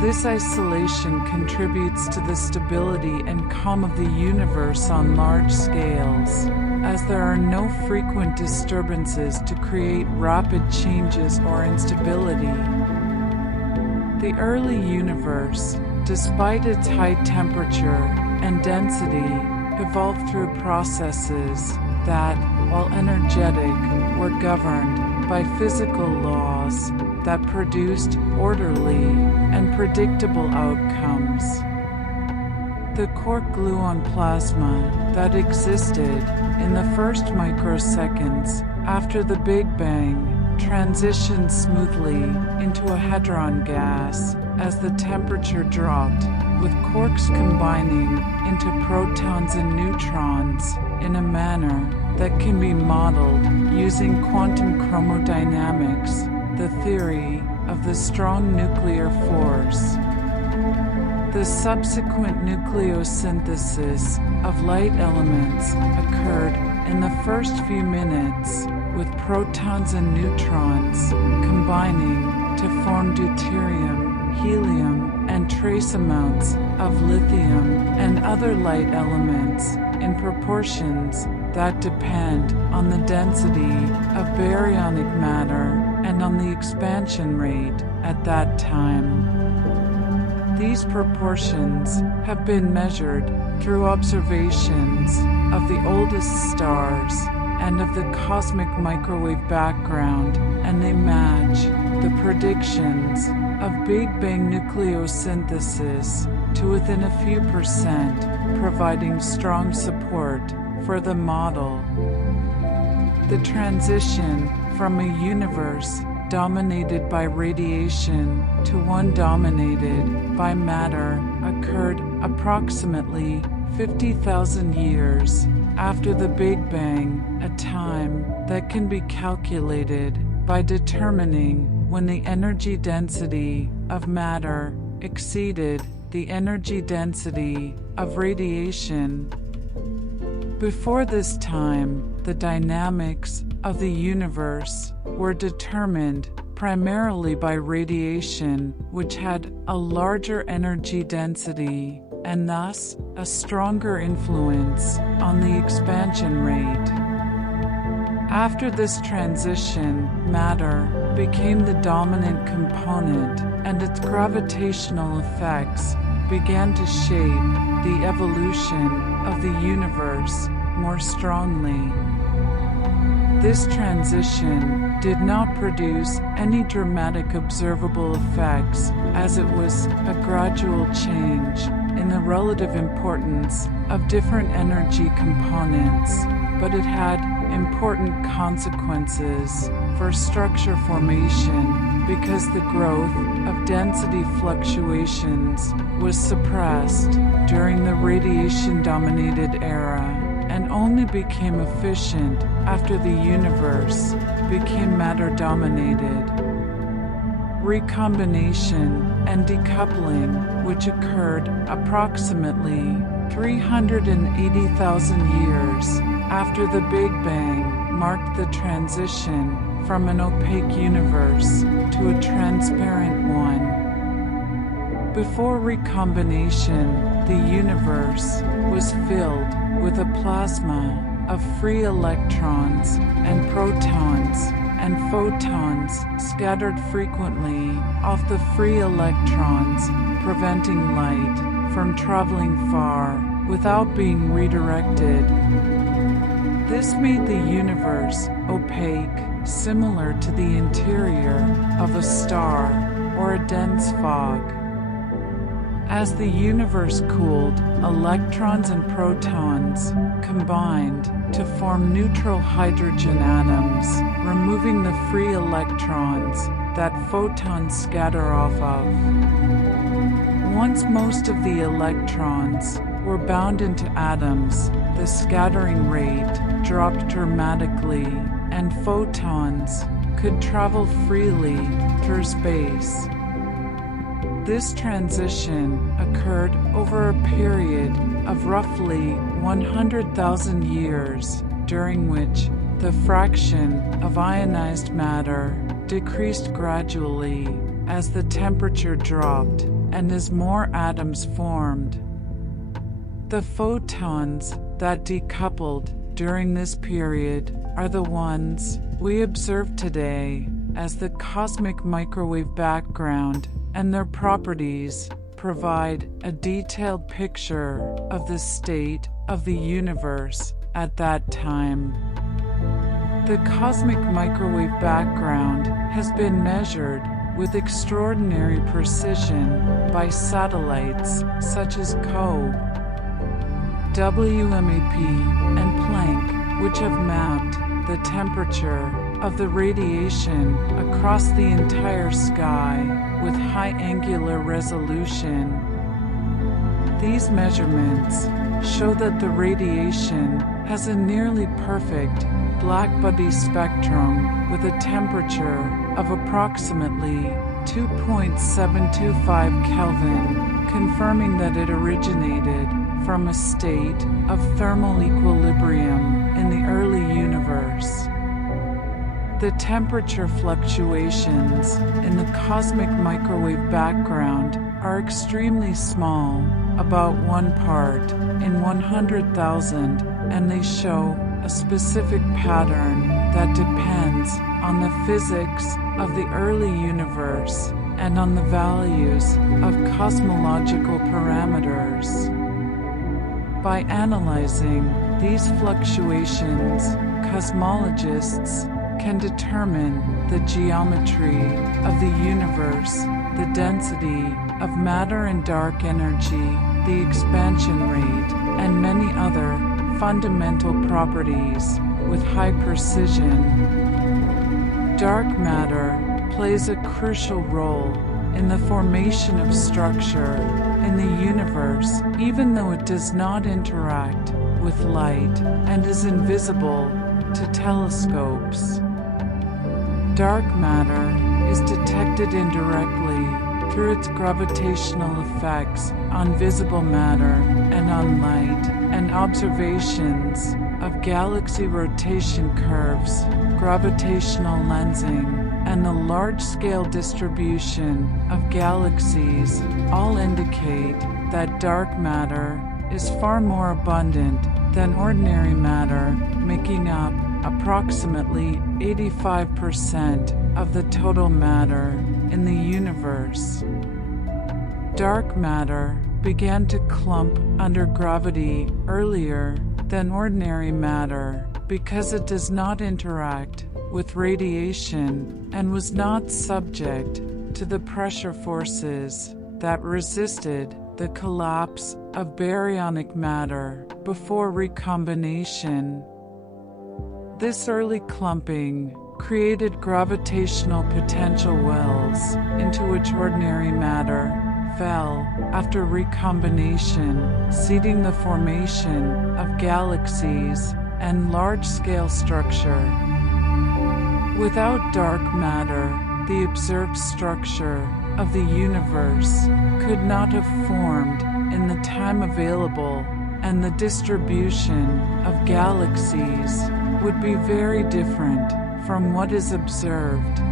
This isolation contributes to the stability and calm of the universe on large scales, as there are no frequent disturbances to create rapid changes or instability. The early universe, despite its high temperature and density, evolved through processes that, while energetic, were governed by physical laws that produced orderly and predictable outcomes. the quark gluon plasma that existed in the first microseconds after the Big Bang transitioned smoothly into a hadron gas as the temperature dropped, with quarks combining into protons and neutrons in a manner that can be modeled using quantum chromodynamics, the theory of the strong nuclear force. The subsequent nucleosynthesis of light elements occurred in the first few minutes, with protons and neutrons combining to form deuterium, helium, and trace amounts of lithium and other light elements in proportions that depend on the density of baryonic matter and on the expansion rate at that time. These proportions have been measured through observations of the oldest stars and of the cosmic microwave background, and they match the predictions of Big Bang nucleosynthesis to within a few percent, providing strong support for the model. The transition from a universe dominated by radiation to one dominated by matter occurred approximately 50,000 years after the Big Bang, a time that can be calculated by determining when the energy density of matter exceeded the energy density of radiation. Before this time, the dynamics of the universe were determined primarily by radiation, which had a larger energy density and thus a stronger influence on the expansion rate. After this transition, matter became the dominant component, and its gravitational effects began to shape the evolution of the universe more strongly. This transition did not produce any dramatic observable effects, as it was a gradual change in the relative importance of different energy components, but it had important consequences for structure formation because the growth of density fluctuations was suppressed during the radiation-dominated era and only became efficient after the universe became matter-dominated. Recombination and decoupling, which occurred approximately 380,000 years after the Big Bang, marked the transition from an opaque universe to a transparent one. Before recombination, the universe was filled with a plasma of free electrons and protons and photons scattered frequently off the free electrons, preventing light from traveling far without being redirected. This made the universe opaque, similar to the interior of a star or a dense fog. As the universe cooled, electrons and protons combined to form neutral hydrogen atoms, removing the free electrons that photons scatter off of. Once most of the electrons were bound into atoms, the scattering rate dropped dramatically, and photons could travel freely through space. This transition occurred over a period of roughly 100,000 years, during which the fraction of ionized matter decreased gradually as the temperature dropped and as more atoms formed. The photons that decoupled during this period are the ones we observe today as the cosmic microwave background, and their properties provide a detailed picture of the state of the universe at that time. The cosmic microwave background has been measured with extraordinary precision by satellites such as COBE, WMAP, and Planck, which have mapped the temperature of the radiation across the entire sky with high angular resolution. These measurements show that the radiation has a nearly perfect blackbody spectrum with a temperature of approximately 2.725 Kelvin, confirming that it originated from a state of thermal equilibrium in the early universe. The temperature fluctuations in the cosmic microwave background are extremely small, about 1 part in 100,000, and they show a specific pattern that depends on the physics of the early universe and on the values of cosmological parameters. By analyzing these fluctuations, cosmologists can determine the geometry of the universe, the density of matter and dark energy, the expansion rate, and many other fundamental properties with high precision. Dark matter plays a crucial role in the formation of structure in the universe, even though it does not interact with light and is invisible to telescopes. Dark matter is detected indirectly through its gravitational effects on visible matter and on light, and observations of galaxy rotation curves, gravitational lensing, and the large-scale distribution of galaxies all indicate that dark matter is far more abundant than ordinary matter, making up approximately 85% of the total matter in the universe. Dark matter began to clump under gravity earlier than ordinary matter because it does not interact with radiation and was not subject to the pressure forces that resisted the collapse of baryonic matter before recombination. This early clumping created gravitational potential wells into which ordinary matter fell after recombination, seeding the formation of galaxies and large-scale structure. Without dark matter, the observed structure of the universe could not have formed in the time available, and the distribution of galaxies would be very different from what is observed.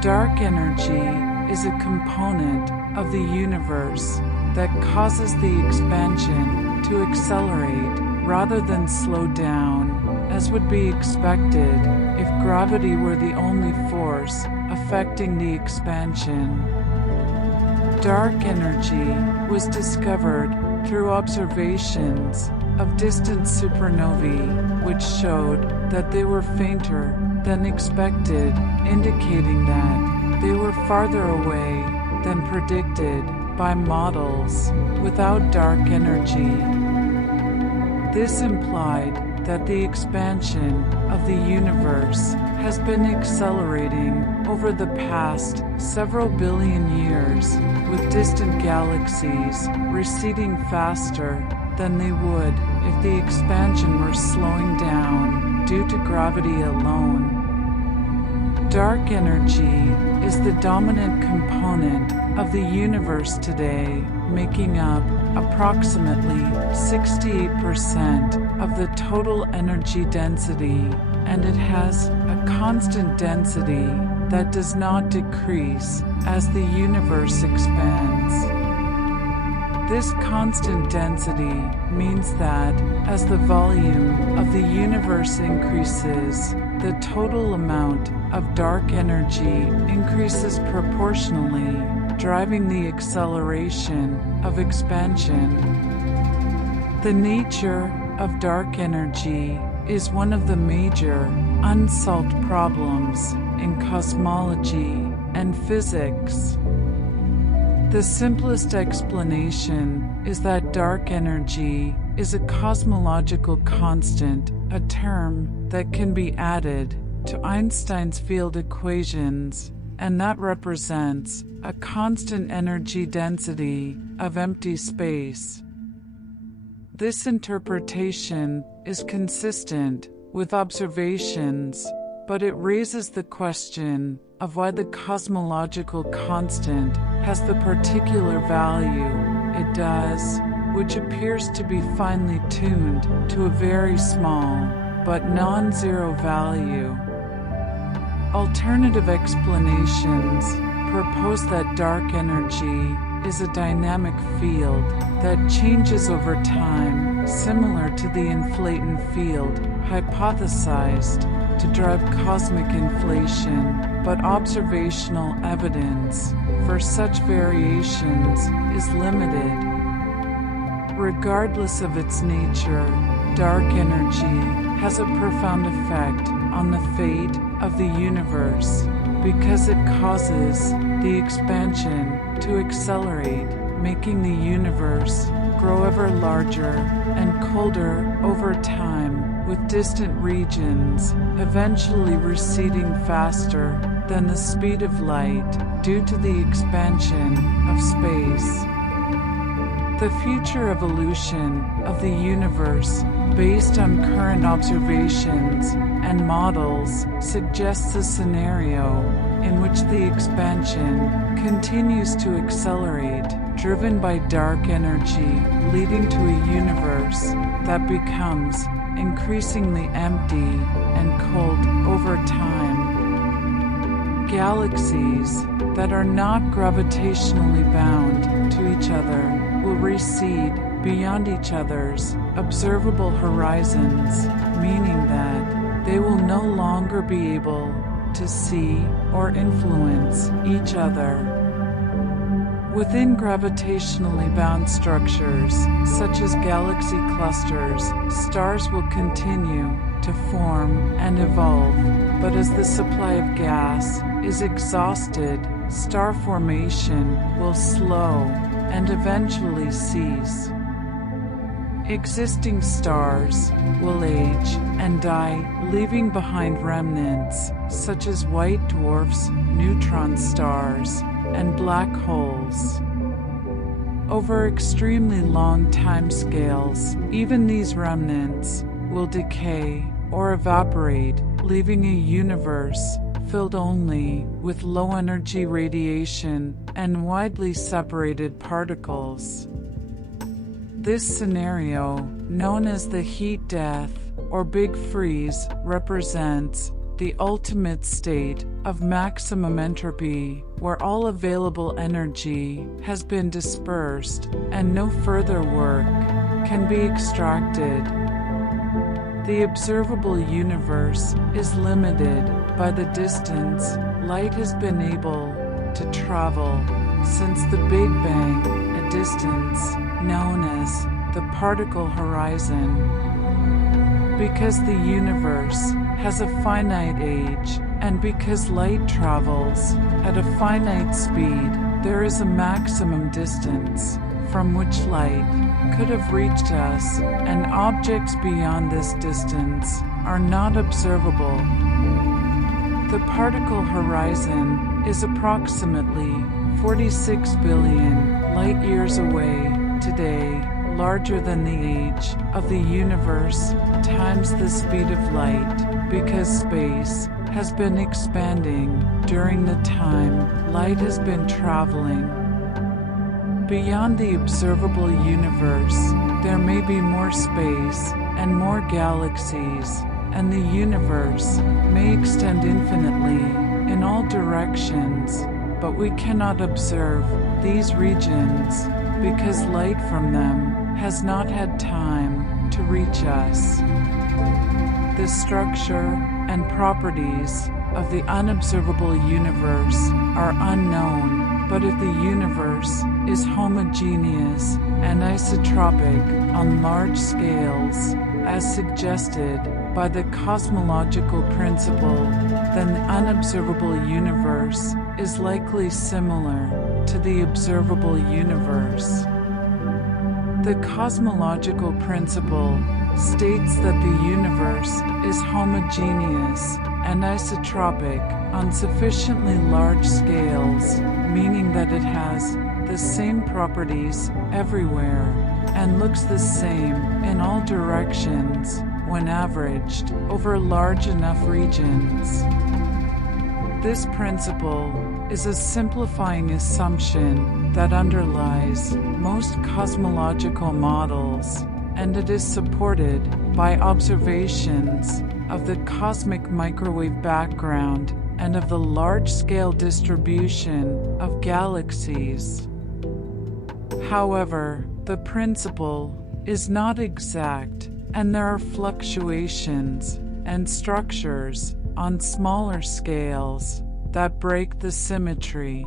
Dark energy is a component of the universe that causes the expansion to accelerate rather than slow down, as would be expected if gravity were the only force affecting the expansion. Dark energy was discovered through observations of distant supernovae, which showed that they were fainter than expected, indicating that they were farther away than predicted by models without dark energy. This implied that the expansion of the universe has been accelerating over the past several billion years, with distant galaxies receding faster than they would if the expansion were slowing down due to gravity alone. Dark energy is the dominant component of the universe today, making up approximately 68% of the total energy density, and it has a constant density that does not decrease as the universe expands. This constant density means that as the volume of the universe increases, the total amount of dark energy increases proportionally, driving the acceleration of expansion. The nature of dark energy is one of the major unsolved problems in cosmology and physics. The simplest explanation is that dark energy is a cosmological constant, a term that can be added to Einstein's field equations, and that represents a constant energy density of empty space. This interpretation is consistent with observations, but it raises the question of why the cosmological constant has the particular value it does, which appears to be finely tuned to a very small but non-zero value. Alternative explanations propose that dark energy is a dynamic field that changes over time, similar to the inflaton field hypothesized to drive cosmic inflation, but observational evidence for such variations is limited. Regardless of its nature, dark energy has a profound effect on the fate of the universe because it causes the expansion to accelerate, making the universe grow ever larger and colder over time, with distant regions eventually receding faster than the speed of light due to the expansion of space. The future evolution of the universe, based on current observations and models, suggests a scenario in which the expansion continues to accelerate, driven by dark energy, leading to a universe that becomes increasingly empty and cold over time. Galaxies that are not gravitationally bound to each other will recede beyond each other's observable horizons, meaning that they will no longer be able to see or influence each other. Within gravitationally bound structures, such as galaxy clusters, stars will continue to form and evolve, but as the supply of gas is exhausted, star formation will slow and eventually cease. Existing stars will age and die, leaving behind remnants such as white dwarfs, neutron stars, and black holes. Over extremely long timescales, even these remnants will decay or evaporate, leaving a universe filled only with low-energy radiation and widely separated particles. This scenario, known as the heat death or big freeze, represents the ultimate state of maximum entropy, where all available energy has been dispersed and no further work can be extracted. The observable universe is limited by the distance light has been able to travel since the Big Bang, a distance known as the particle horizon. Because the universe has a finite age, and because light travels at a finite speed, there is a maximum distance from which light could have reached us, and objects beyond this distance are not observable. The particle horizon is approximately 46 billion light-years away today, larger than the age of the universe times the speed of light, because space has been expanding during the time light has been traveling. Beyond the observable universe, there may be more space and more galaxies, and the universe may extend infinitely in all directions, but we cannot observe these regions because light from them has not had time to reach us. The structure and properties of the unobservable universe are unknown, but if the universe is homogeneous and isotropic on large scales, as suggested by the cosmological principle, then the unobservable universe is likely similar to the observable universe. The cosmological principle states that the universe is homogeneous and isotropic on sufficiently large scales, meaning that it has the same properties everywhere and looks the same in all directions when averaged over large enough regions. This principle is a simplifying assumption that underlies most cosmological models, and it is supported by observations of the cosmic microwave background and of the large-scale distribution of galaxies. However, the principle is not exact, and there are fluctuations and structures on smaller scales that break the symmetry.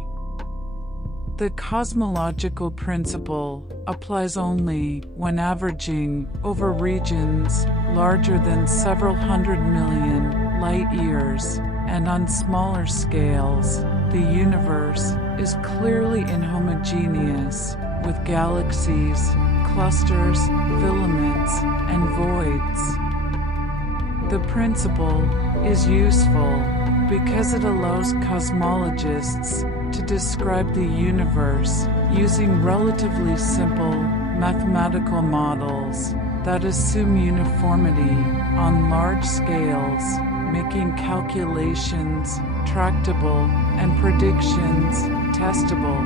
The cosmological principle applies only when averaging over regions larger than several 100 million light-years, and on smaller scales, the universe is clearly inhomogeneous, with galaxies, clusters, filaments, and voids. The principle is useful because it allows cosmologists to describe the universe using relatively simple mathematical models that assume uniformity on large scales, making calculations tractable and predictions testable.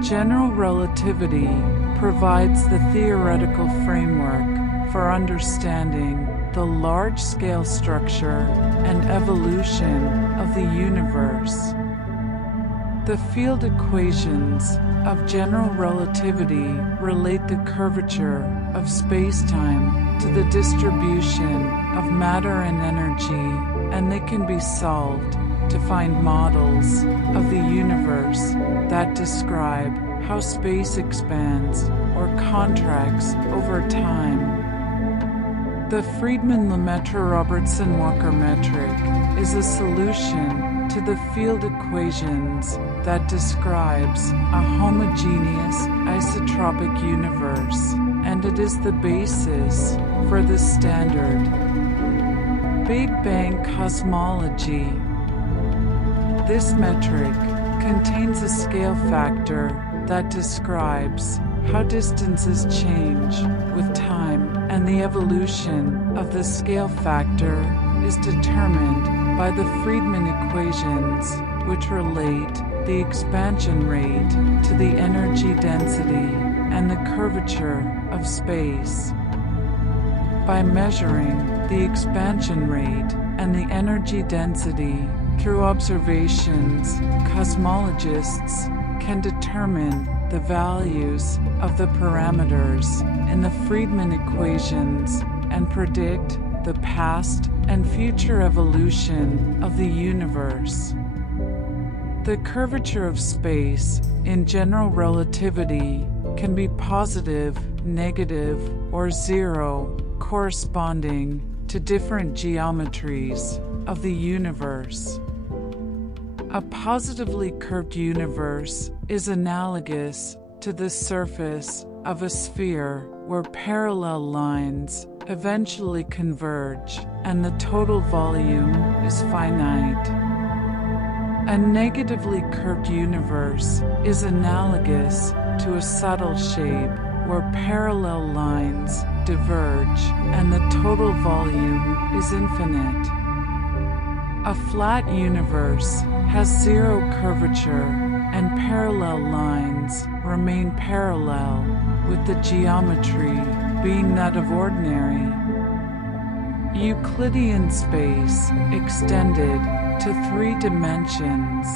General relativity provides the theoretical framework for understanding the large-scale structure and evolution of the universe. The field equations of general relativity relate the curvature of spacetime to the distribution of matter and energy, and they can be solved to find models of the universe that describe how space expands or contracts over time. The Friedmann-Lemaitre-Robertson-Walker metric is a solution to the field equations that describes a homogeneous isotropic universe, and it is the basis for the standard Big Bang cosmology. This metric contains a scale factor that describes how distances change with time, and the evolution of the scale factor is determined by the Friedmann equations, which relate the expansion rate to the energy density and the curvature of space. By measuring the expansion rate and the energy density through observations, cosmologists can determine the values of the parameters in the Friedmann equations and predict the past and future evolution of the universe. The curvature of space in general relativity can be positive, negative, or zero, corresponding to different geometries of the universe. A positively curved universe is analogous to the surface of a sphere where parallel lines eventually converge and the total volume is finite. A negatively curved universe is analogous to a subtle shape where parallel lines diverge and the total volume is infinite. A flat universe has zero curvature, and parallel lines remain parallel, with the geometry being that of ordinary Euclidean space extended to 3 dimensions.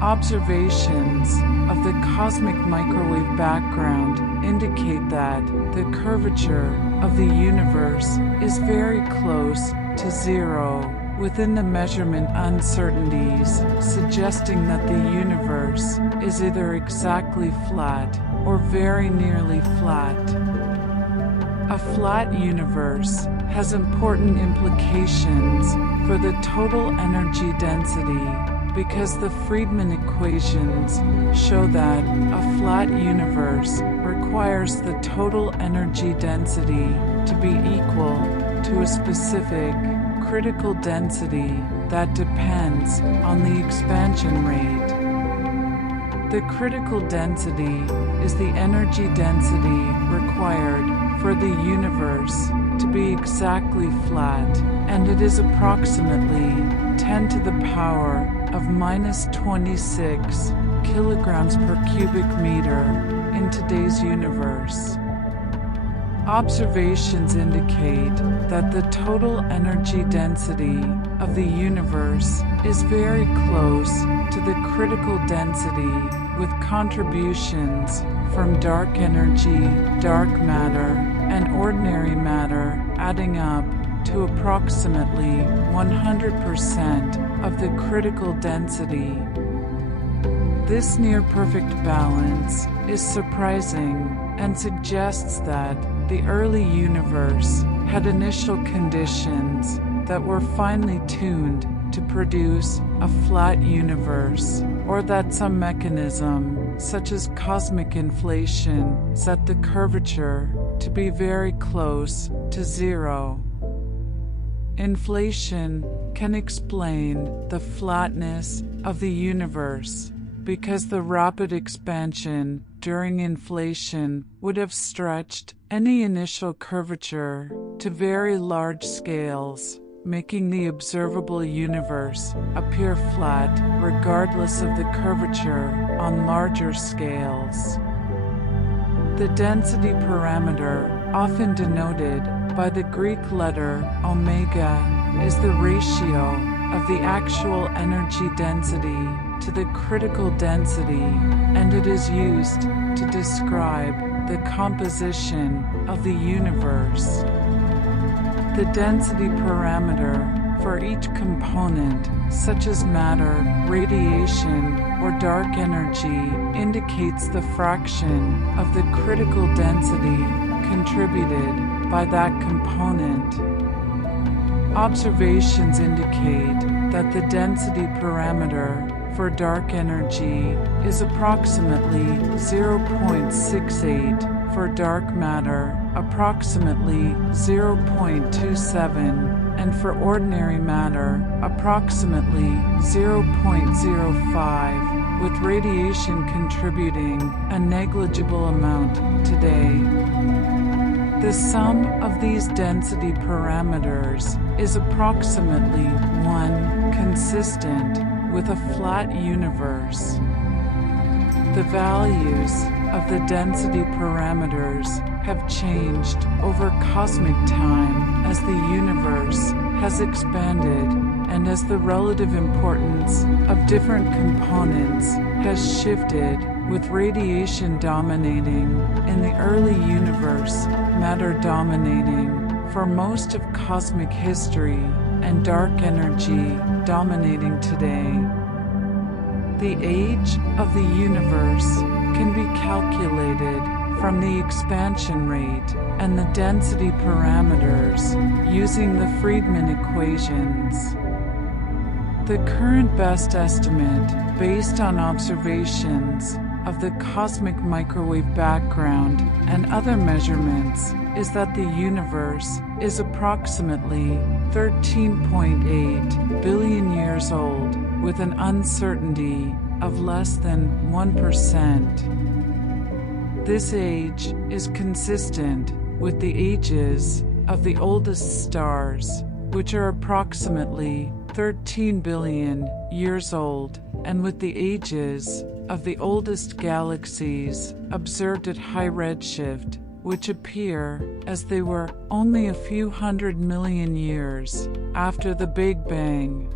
Observations of the cosmic microwave background indicate that the curvature of the universe is very close to zero within the measurement uncertainties, suggesting that the universe is either exactly flat or very nearly flat. A flat universe has important implications for the total energy density because the Friedman equations show that a flat universe requires the total energy density to be equal to a specific critical density that depends on the expansion rate. The critical density is the energy density required for the universe to be exactly flat, and it is approximately 10 to the power of minus 26 kilograms per cubic meter in today's universe. Observations indicate that the total energy density of the universe is very close to the critical density, with contributions from dark energy, dark matter, and ordinary matter adding up to approximately 100% of the critical density. This near-perfect balance is surprising and suggests that the early universe had initial conditions that were finely tuned to produce a flat universe, or that some mechanism, such as cosmic inflation, set the curvature to be very close to zero. Inflation can explain the flatness of the universe because the rapid expansion during inflation would have stretched any initial curvature to very large scales, making the observable universe appear flat regardless of the curvature on larger scales. The density parameter, often denoted by the Greek letter omega, is the ratio of the actual energy density to the critical density, and it is used to describe the composition of the universe. The density parameter for each component, such as matter, radiation, or dark energy, indicates the fraction of the critical density contributed by that component. Observations indicate that the density parameter for dark energy is approximately 0.68, for dark matter approximately 0.27, and for ordinary matter approximately 0.05, with radiation contributing a negligible amount today. The sum of these density parameters is approximately 1, consistent with a flat universe. The values of the density parameters have changed over cosmic time as the universe has expanded and as the relative importance of different components has shifted, with radiation dominating in the early universe, matter dominating for most of cosmic history, and dark energy dominating today. The age of the universe can be calculated from the expansion rate and the density parameters using the Friedman equations. The current best estimate, based on observations of the cosmic microwave background and other measurements, is that the universe is approximately 13.8 billion years old, with an uncertainty of less than 1%. This age is consistent with the ages of the oldest stars, which are approximately 13 billion years old, and with the ages of the oldest galaxies observed at high redshift, which appear as they were only a few 100 million years after the Big Bang.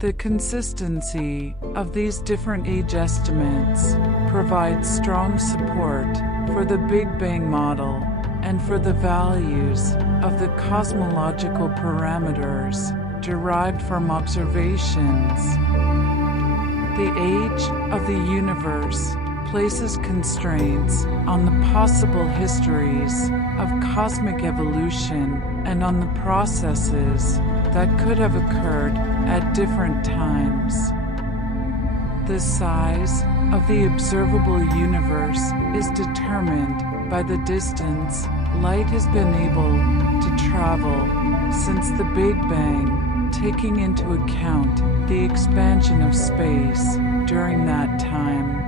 The consistency of these different age estimates provides strong support for the Big Bang model and for the values of the cosmological parameters derived from observations. The age of the universe places constraints on the possible histories of cosmic evolution and on the processes that could have occurred at different times. The size of the observable universe is determined by the distance light has been able to travel since the Big Bang, taking into account the expansion of space during that time.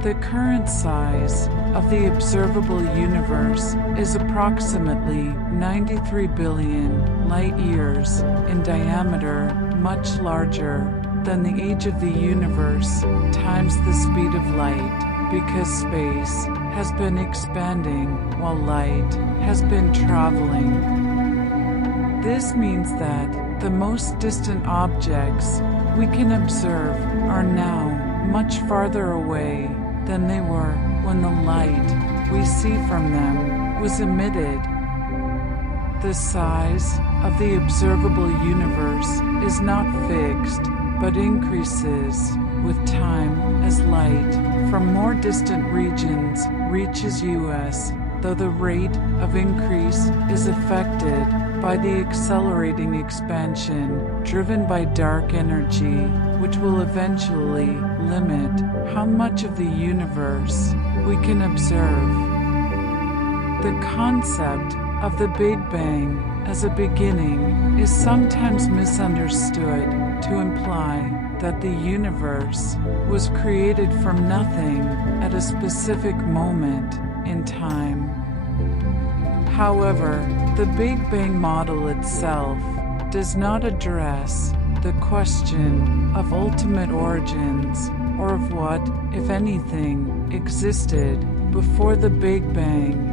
The current size of the observable universe is approximately 93 billion light-years in diameter, much larger than the age of the universe times the speed of light, because space has been expanding while light has been traveling. This means that the most distant objects we can observe are now much farther away than they were when the light we see from them was emitted. The size of the observable universe is not fixed, but increases with time as light from more distant regions reaches us, though the rate of increase is affected by the accelerating expansion driven by dark energy, which will eventually limit how much of the universe we can observe. The concept of the Big Bang as a beginning is sometimes misunderstood to imply that the universe was created from nothing at a specific moment in time. However, the Big Bang model itself does not address the question of ultimate origins or of what, if anything, existed before the Big Bang.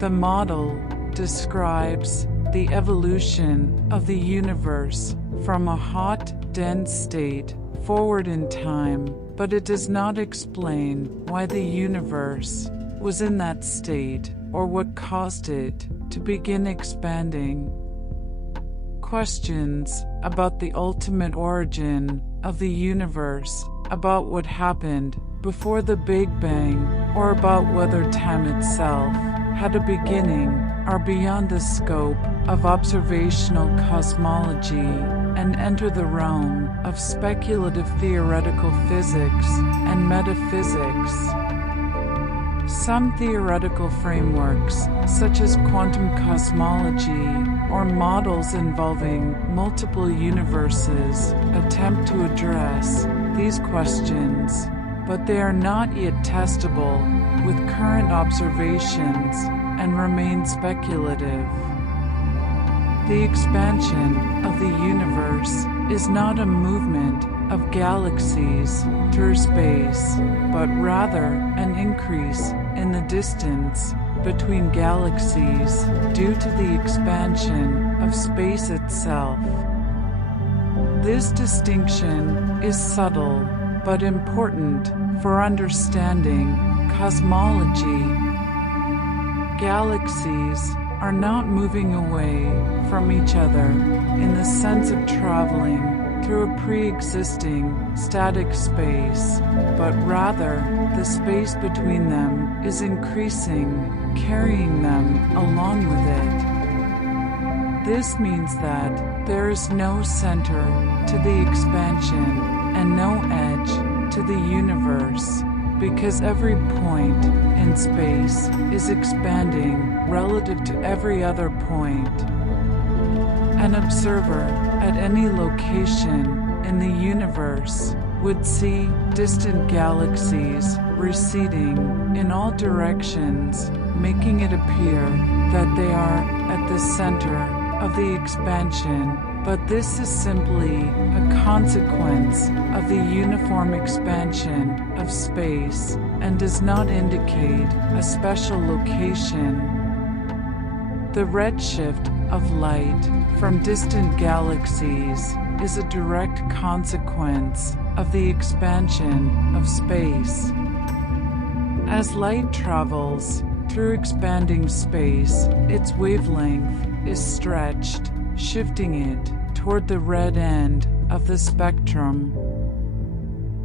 The model describes the evolution of the universe from a hot, dense state forward in time, but it does not explain why the universe was in that state or what caused it to begin expanding. Questions about the ultimate origin of the universe, about what happened before the Big Bang, or about whether time itself had a beginning, are beyond the scope of observational cosmology and enter the realm of speculative theoretical physics and metaphysics. Some theoretical frameworks, such as quantum cosmology or models involving multiple universes, attempt to address these questions, but they are not yet testable with current observations and remain speculative. The expansion of the universe is not a movement of galaxies through space, but rather an increase in the distance between galaxies due to the expansion of space itself. This distinction is subtle but important for understanding cosmology. Galaxies are not moving away from each other in the sense of traveling through a pre-existing static space, but rather the space between them is increasing, carrying them along with it. This means that there is no center to the expansion and no edge to the universe, because every point in space is expanding relative to every other point. An observer at any location in the universe would see distant galaxies receding in all directions, making it appear that they are at the center of the expansion, but this is simply a consequence of the uniform expansion of space and does not indicate a special location. The redshift of light from distant galaxies is a direct consequence of the expansion of space. As light travels through expanding space, its wavelength is stretched, shifting it toward the red end of the spectrum.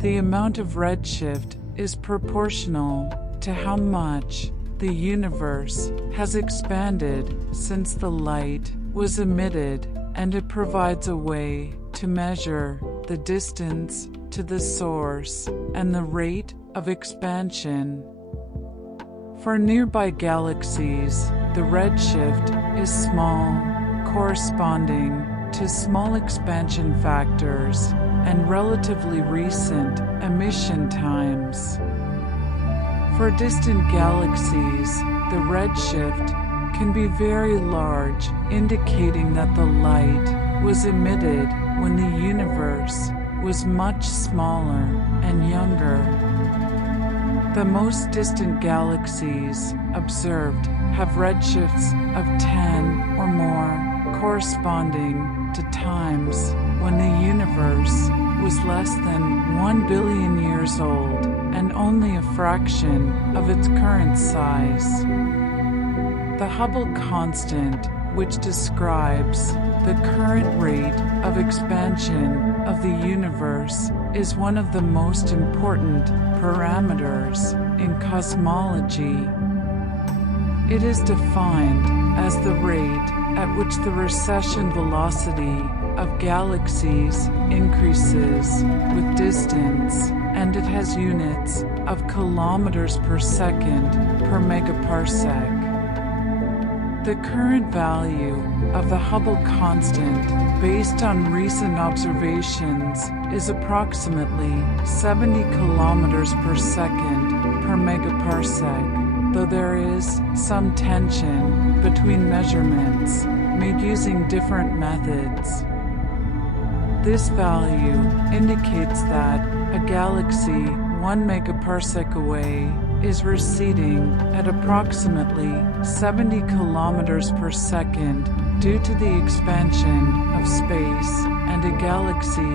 The amount of redshift is proportional to how much the universe has expanded since the light was emitted, and it provides a way to measure the distance to the source and the rate of expansion. For nearby galaxies, the redshift is small, corresponding to small expansion factors and relatively recent emission times. For distant galaxies, the redshift can be very large, indicating that the light was emitted when the universe was much smaller and younger. The most distant galaxies observed have redshifts of 10 or more, corresponding to times when the universe was less than 1 billion years old and only a fraction of its current size. The Hubble constant, which describes the current rate of expansion of the universe, is one of the most important parameters in cosmology. It is defined as the rate at which the recession velocity of galaxies increases with distance, and it has units of kilometers per second per megaparsec. The current value of the Hubble constant, based on recent observations, is approximately 70 kilometers per second per megaparsec, though there is some tension between measurements made using different methods. This value indicates that a galaxy 1 megaparsec away is receding at approximately 70 kilometers per second due to the expansion of space, and a galaxy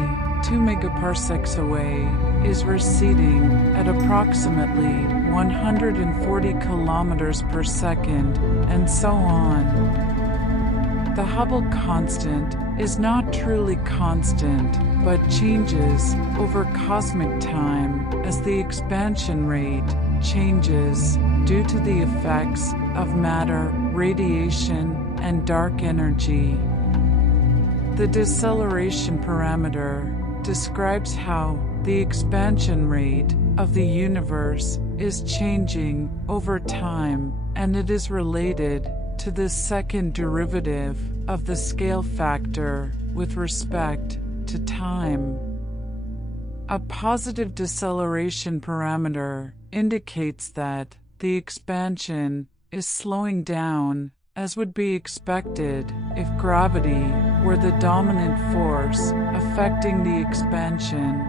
2 megaparsecs away is receding at approximately 140 kilometers per second, and so on. The Hubble constant is not truly constant, but changes over cosmic time as the expansion rate changes due to the effects of matter, radiation, and dark energy. The deceleration parameter describes how the expansion rate of the universe is changing over time, and it is related to the second derivative of the scale factor with respect to time. A positive deceleration parameter indicates that the expansion is slowing down, as would be expected if gravity were the dominant force affecting the expansion.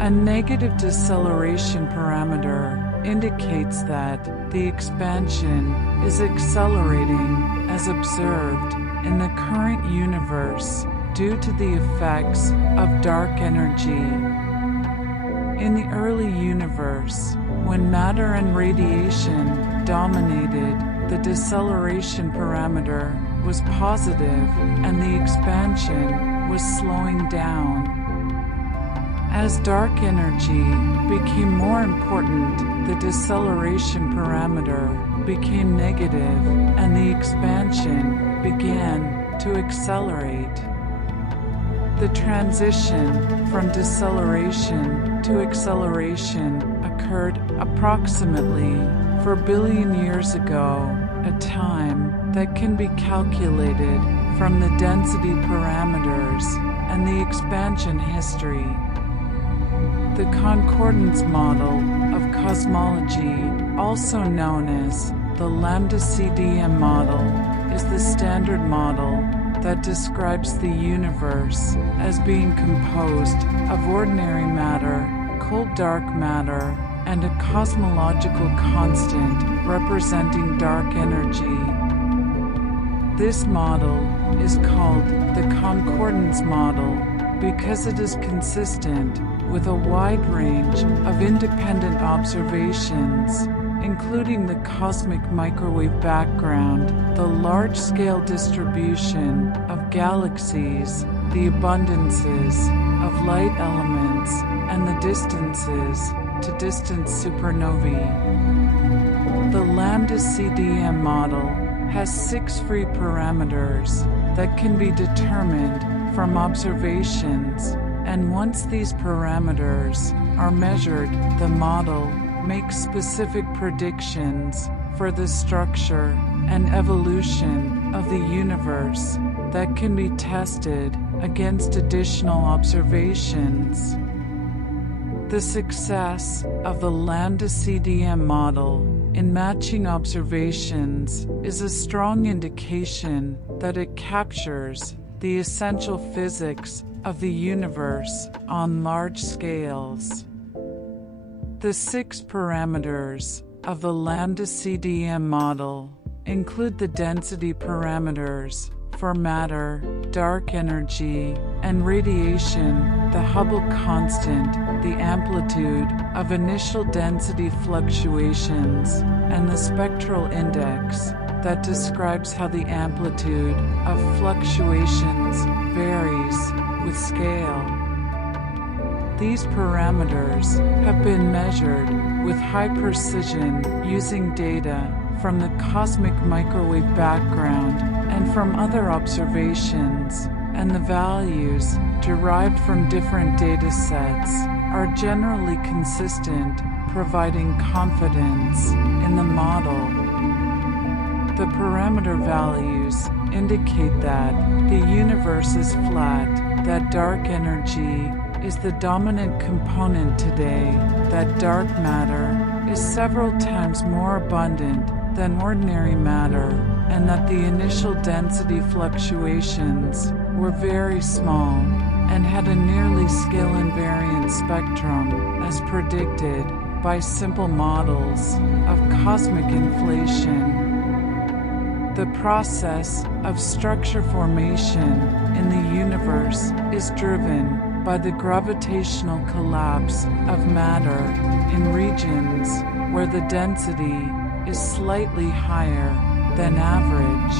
A negative deceleration parameter indicates that the expansion is accelerating as observed in the current universe due to the effects of dark energy. In the early universe, when matter and radiation dominated, the deceleration parameter was positive and the expansion was slowing down. As dark energy became more important, the deceleration parameter became negative and the expansion began to accelerate. The transition from deceleration to acceleration occurred approximately 4 billion years ago, a time that can be calculated from the density parameters and the expansion history. The concordance model of cosmology, also known as the lambda-CDM model, is the standard model that describes the universe as being composed of ordinary matter, cold dark matter, and a cosmological constant representing dark energy. This model is called the concordance model because it is consistent with a wide range of independent observations, including the cosmic microwave background, the large-scale distribution of galaxies, the abundances of light elements and the distances to distant supernovae. The lambda CDM model has 6 free parameters that can be determined from observations, and once these parameters are measured, the model makes specific predictions for the structure and evolution of the universe that can be tested against additional observations. The success of the lambda CDM model in matching observations is a strong indication that it captures the essential physics of the universe on large scales. The 6 parameters of the lambda CDM model include the density parameters for matter, dark energy, and radiation, the Hubble constant, the amplitude of initial density fluctuations, and the spectral index that describes how the amplitude of fluctuations varies with scale. These parameters have been measured with high precision using data from the cosmic microwave background and from other observations, and the values derived from different data sets are generally consistent, providing confidence in the model. The parameter values indicate that the universe is flat, that dark energy is the dominant component today, that dark matter is several times more abundant than ordinary matter, and that the initial density fluctuations were very small and had a nearly scale invariant spectrum as predicted by simple models of cosmic inflation. The process of structure formation in the universe is driven by the gravitational collapse of matter in regions where the density is slightly higher than average.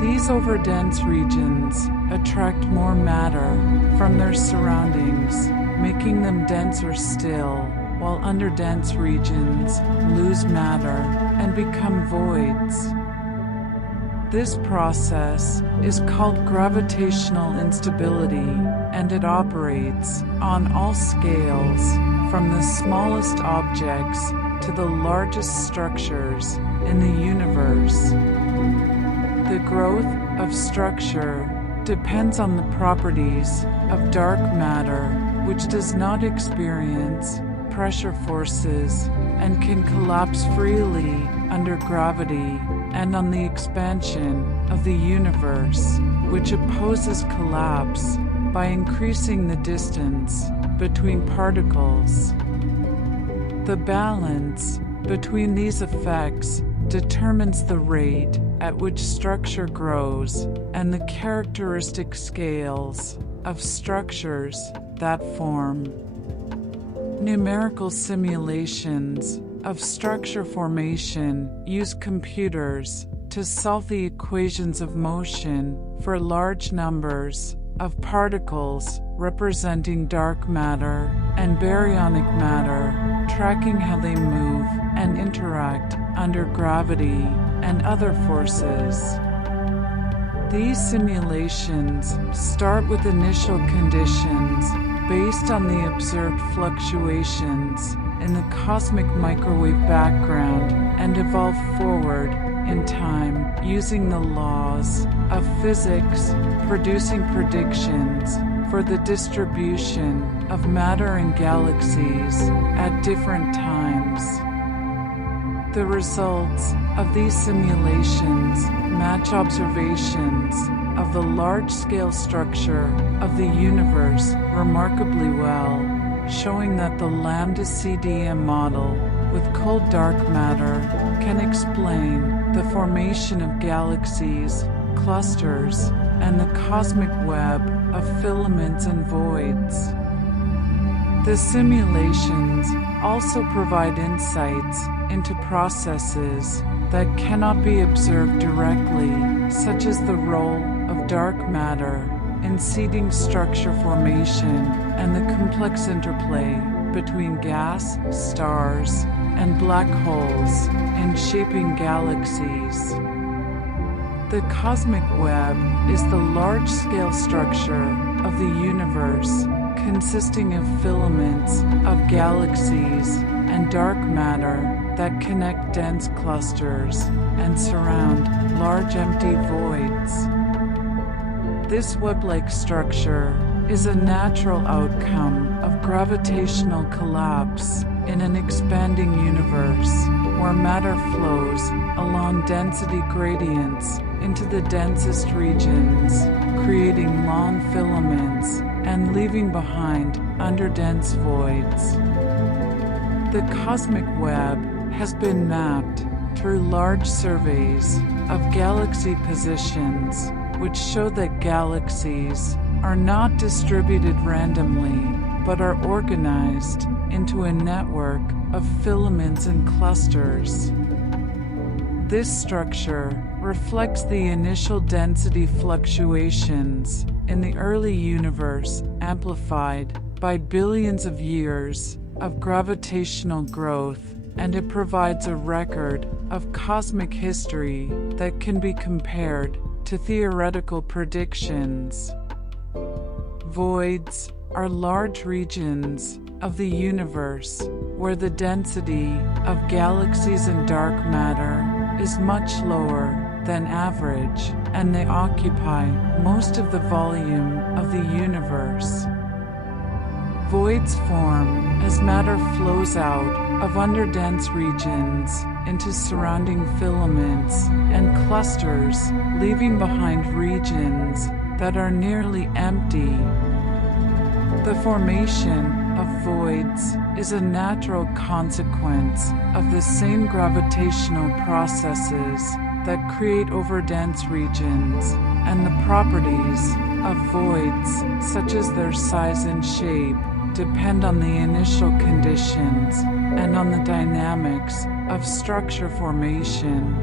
These overdense regions attract more matter from their surroundings, making them denser still, while underdense regions lose matter and become voids. This process is called gravitational instability, and it operates on all scales, from the smallest objects to the largest structures in the universe. The growth of structure depends on the properties of dark matter, which does not experience pressure forces and can collapse freely under gravity, and on the expansion of the universe, which opposes collapse by increasing the distance between particles. The balance between these effects determines the rate at which structure grows and the characteristic scales of structures that form. Numerical simulations of structure formation use computers to solve the equations of motion for large numbers of particles representing dark matter and baryonic matter, tracking how they move and interact under gravity and other forces. These simulations start with initial conditions based on the observed fluctuations in the cosmic microwave background and evolve forward in time using the laws of physics, producing predictions for the distribution of matter in galaxies at different times. The results of these simulations match observations of the large-scale structure of the universe remarkably well, showing that the lambda CDM model with cold dark matter can explain the formation of galaxies, clusters, and the cosmic web of filaments and voids. The simulations also provide insights into processes that cannot be observed directly, such as the role of dark matter in seeding structure formation and the complex interplay between gas, stars, and black holes in shaping galaxies. The cosmic web is the large-scale structure of the universe, consisting of filaments of galaxies and dark matter that connect dense clusters and surround large empty voids. This web-like structure is a natural outcome of gravitational collapse in an expanding universe where matter flows along density gradients into the densest regions, creating long filaments and leaving behind underdense voids. The cosmic web has been mapped through large surveys of galaxy positions, which show that galaxies are not distributed randomly, but are organized into a network of filaments and clusters. This structure reflects the initial density fluctuations in the early universe, amplified by billions of years of gravitational growth, and it provides a record of cosmic history that can be compared to theoretical predictions. Voids are large regions of the universe where the density of galaxies and dark matter is much lower than average, and they occupy most of the volume of the universe. Voids form as matter flows out of underdense regions into surrounding filaments and clusters, leaving behind regions that are nearly empty. The formation of voids is a natural consequence of the same gravitational processes that create overdense regions, and the properties of voids, such as their size and shape, depend on the initial conditions and on the dynamics of structure formation.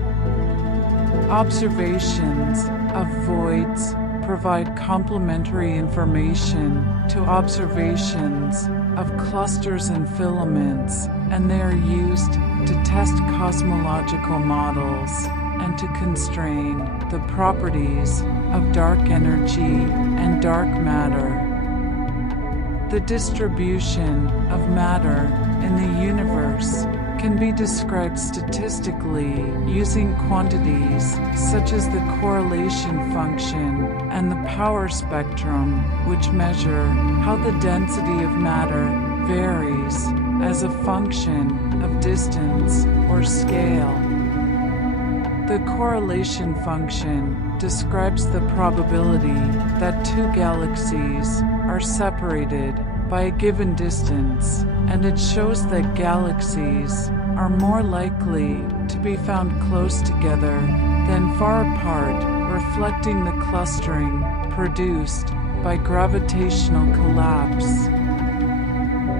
Observations of voids provide complementary information to observations of clusters and filaments, and they are used to test cosmological models and to constrain the properties of dark energy and dark matter. The distribution of matter in the universe can be described statistically using quantities such as the correlation function and the power spectrum, which measure how the density of matter varies as a function of distance or scale. The correlation function describes the probability that two galaxies are separated by a given distance, and it shows that galaxies are more likely to be found close together than far apart, reflecting the clustering produced by gravitational collapse.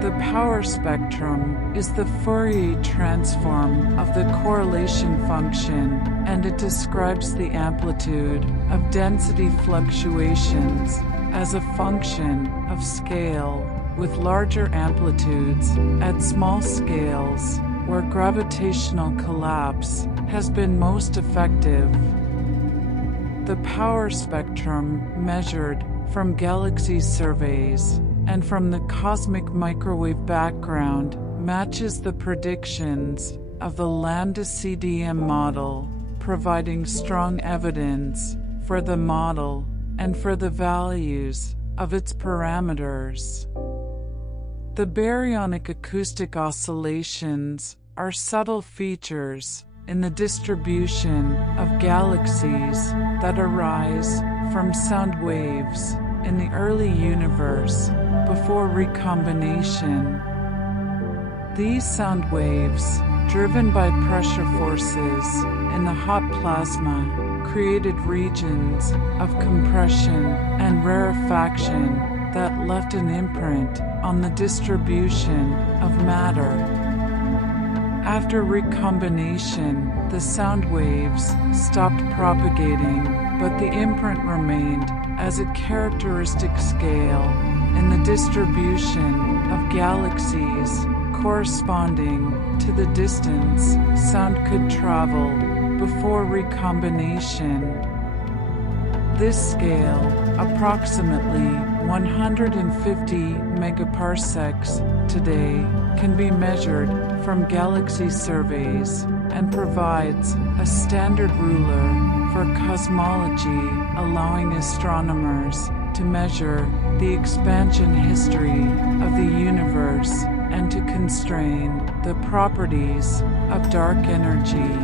The power spectrum is the Fourier transform of the correlation function, and it describes the amplitude of density fluctuations as a function of scale, with larger amplitudes at small scales where gravitational collapse has been most effective. The power spectrum measured from galaxy surveys and from the cosmic microwave background matches the predictions of the lambda CDM model, providing strong evidence for the model and for the values of its parameters. The baryonic acoustic oscillations are subtle features in the distribution of galaxies that arise from sound waves in the early universe before recombination. These sound waves, driven by pressure forces in the hot plasma, created regions of compression and rarefaction that left an imprint on the distribution of matter. After recombination, the sound waves stopped propagating but the imprint remained as a characteristic scale in the distribution of galaxies corresponding to the distance sound could travel before recombination. This scale, approximately 150 megaparsecs today, can be measured from galaxy surveys and provides a standard ruler for cosmology, allowing astronomers to measure the expansion history of the universe and to constrain the properties of dark energy.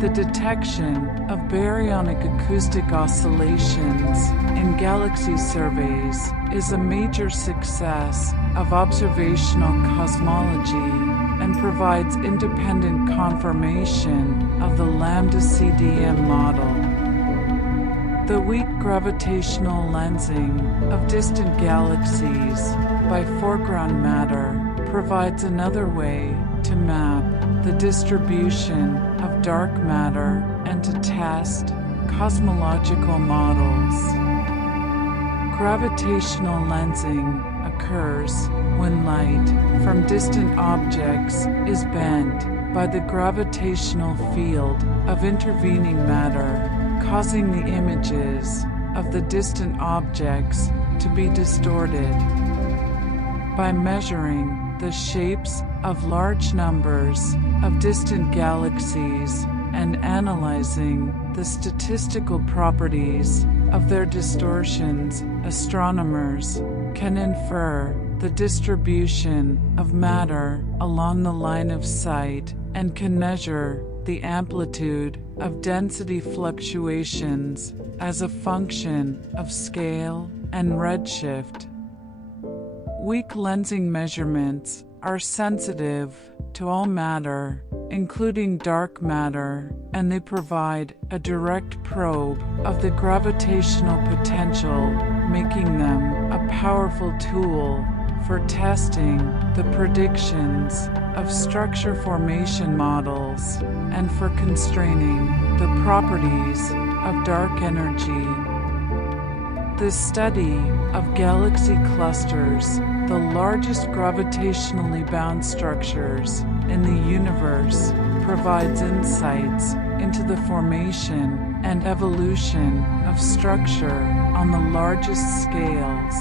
The detection of baryonic acoustic oscillations in galaxy surveys is a major success of observational cosmology and provides independent confirmation of the lambda CDM model. The weak gravitational lensing of distant galaxies by foreground matter provides another way to map the distribution of dark matter and to test cosmological models. Gravitational lensing occurs when light from distant objects is bent by the gravitational field of intervening matter, causing the images of the distant objects to be distorted. By measuring the shapes of large numbers of distant galaxies and analyzing the statistical properties of their distortions, astronomers can infer the distribution of matter along the line of sight and can measure the amplitude of density fluctuations as a function of scale and redshift. Weak lensing measurements are sensitive to all matter, including dark matter, and they provide a direct probe of the gravitational potential, making them a powerful tool for testing the predictions of structure formation models and for constraining the properties of dark energy. The study of galaxy clusters, the largest gravitationally bound structures in the universe, provides insights into the formation and evolution of structure on the largest scales.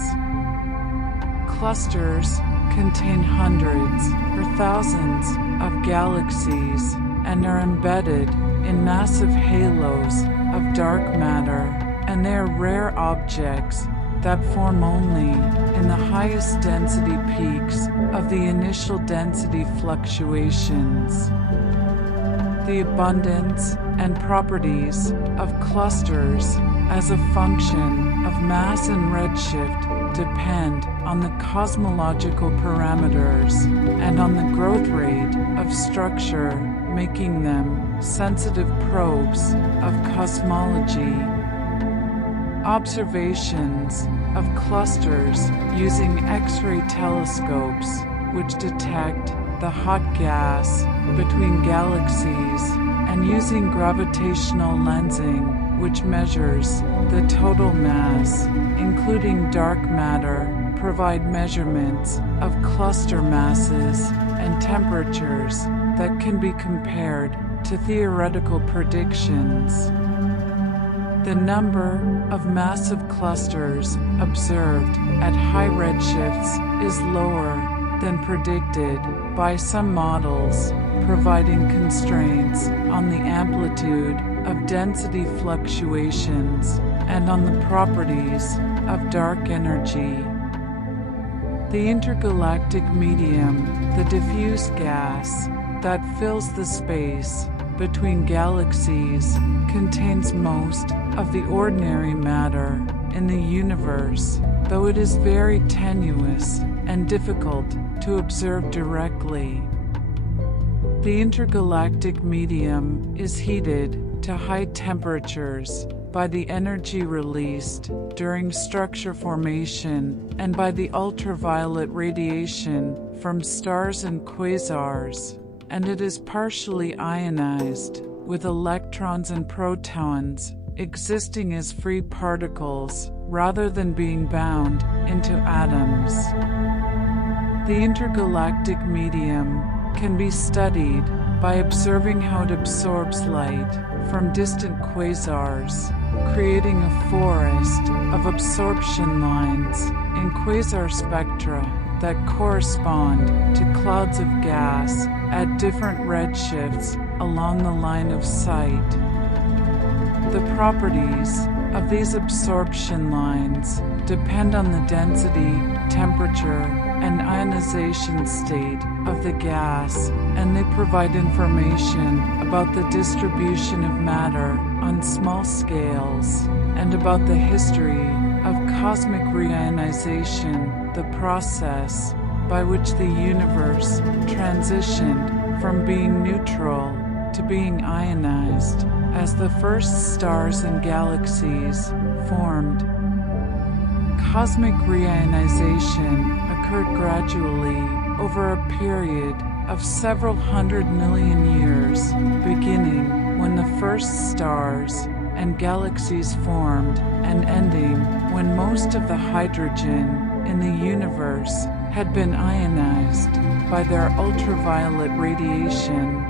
Clusters contain hundreds or thousands of galaxies and are embedded in massive halos of dark matter, and they are rare objects that form only in the highest density peaks of the initial density fluctuations. The abundance and properties of clusters as a function of mass and redshift depend on the cosmological parameters and on the growth rate of structure, making them sensitive probes of cosmology. Observations of clusters using X-ray telescopes, which detect the hot gas between galaxies, and using gravitational lensing, which measures the total mass, including dark matter, provide measurements of cluster masses and temperatures that can be compared to theoretical predictions. The number of massive clusters observed at high redshifts is lower than predicted by some models, providing constraints on the amplitude of density fluctuations and on the properties of dark energy. The intergalactic medium, the diffuse gas that fills the space between galaxies, contains most of the ordinary matter in the universe, though it is very tenuous and difficult to observe directly. The intergalactic medium is heated to high temperatures by the energy released during structure formation and by the ultraviolet radiation from stars and quasars, and it is partially ionized with electrons and protons existing as free particles rather than being bound into atoms. The intergalactic medium can be studied by observing how it absorbs light from distant quasars, creating a forest of absorption lines in quasar spectra that correspond to clouds of gas at different redshifts along the line of sight. The properties of these absorption lines depend on the density, temperature, and ionization state of the gas, and they provide information about the distribution of matter on small scales and about the history of cosmic reionization, the process by which the universe transitioned from being neutral to being ionized as the first stars and galaxies formed. Cosmic reionization occurred gradually over a period of several 100 million years, beginning when the first stars and galaxies formed and ending when most of the hydrogen in the universe had been ionized by their ultraviolet radiation.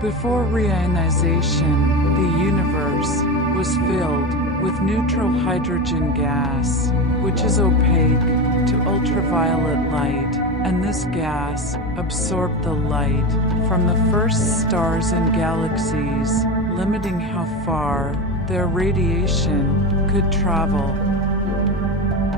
Before reionization, the universe was filled with neutral hydrogen gas, which is opaque to ultraviolet light, and this gas absorbed the light from the first stars and galaxies, limiting how far their radiation could travel.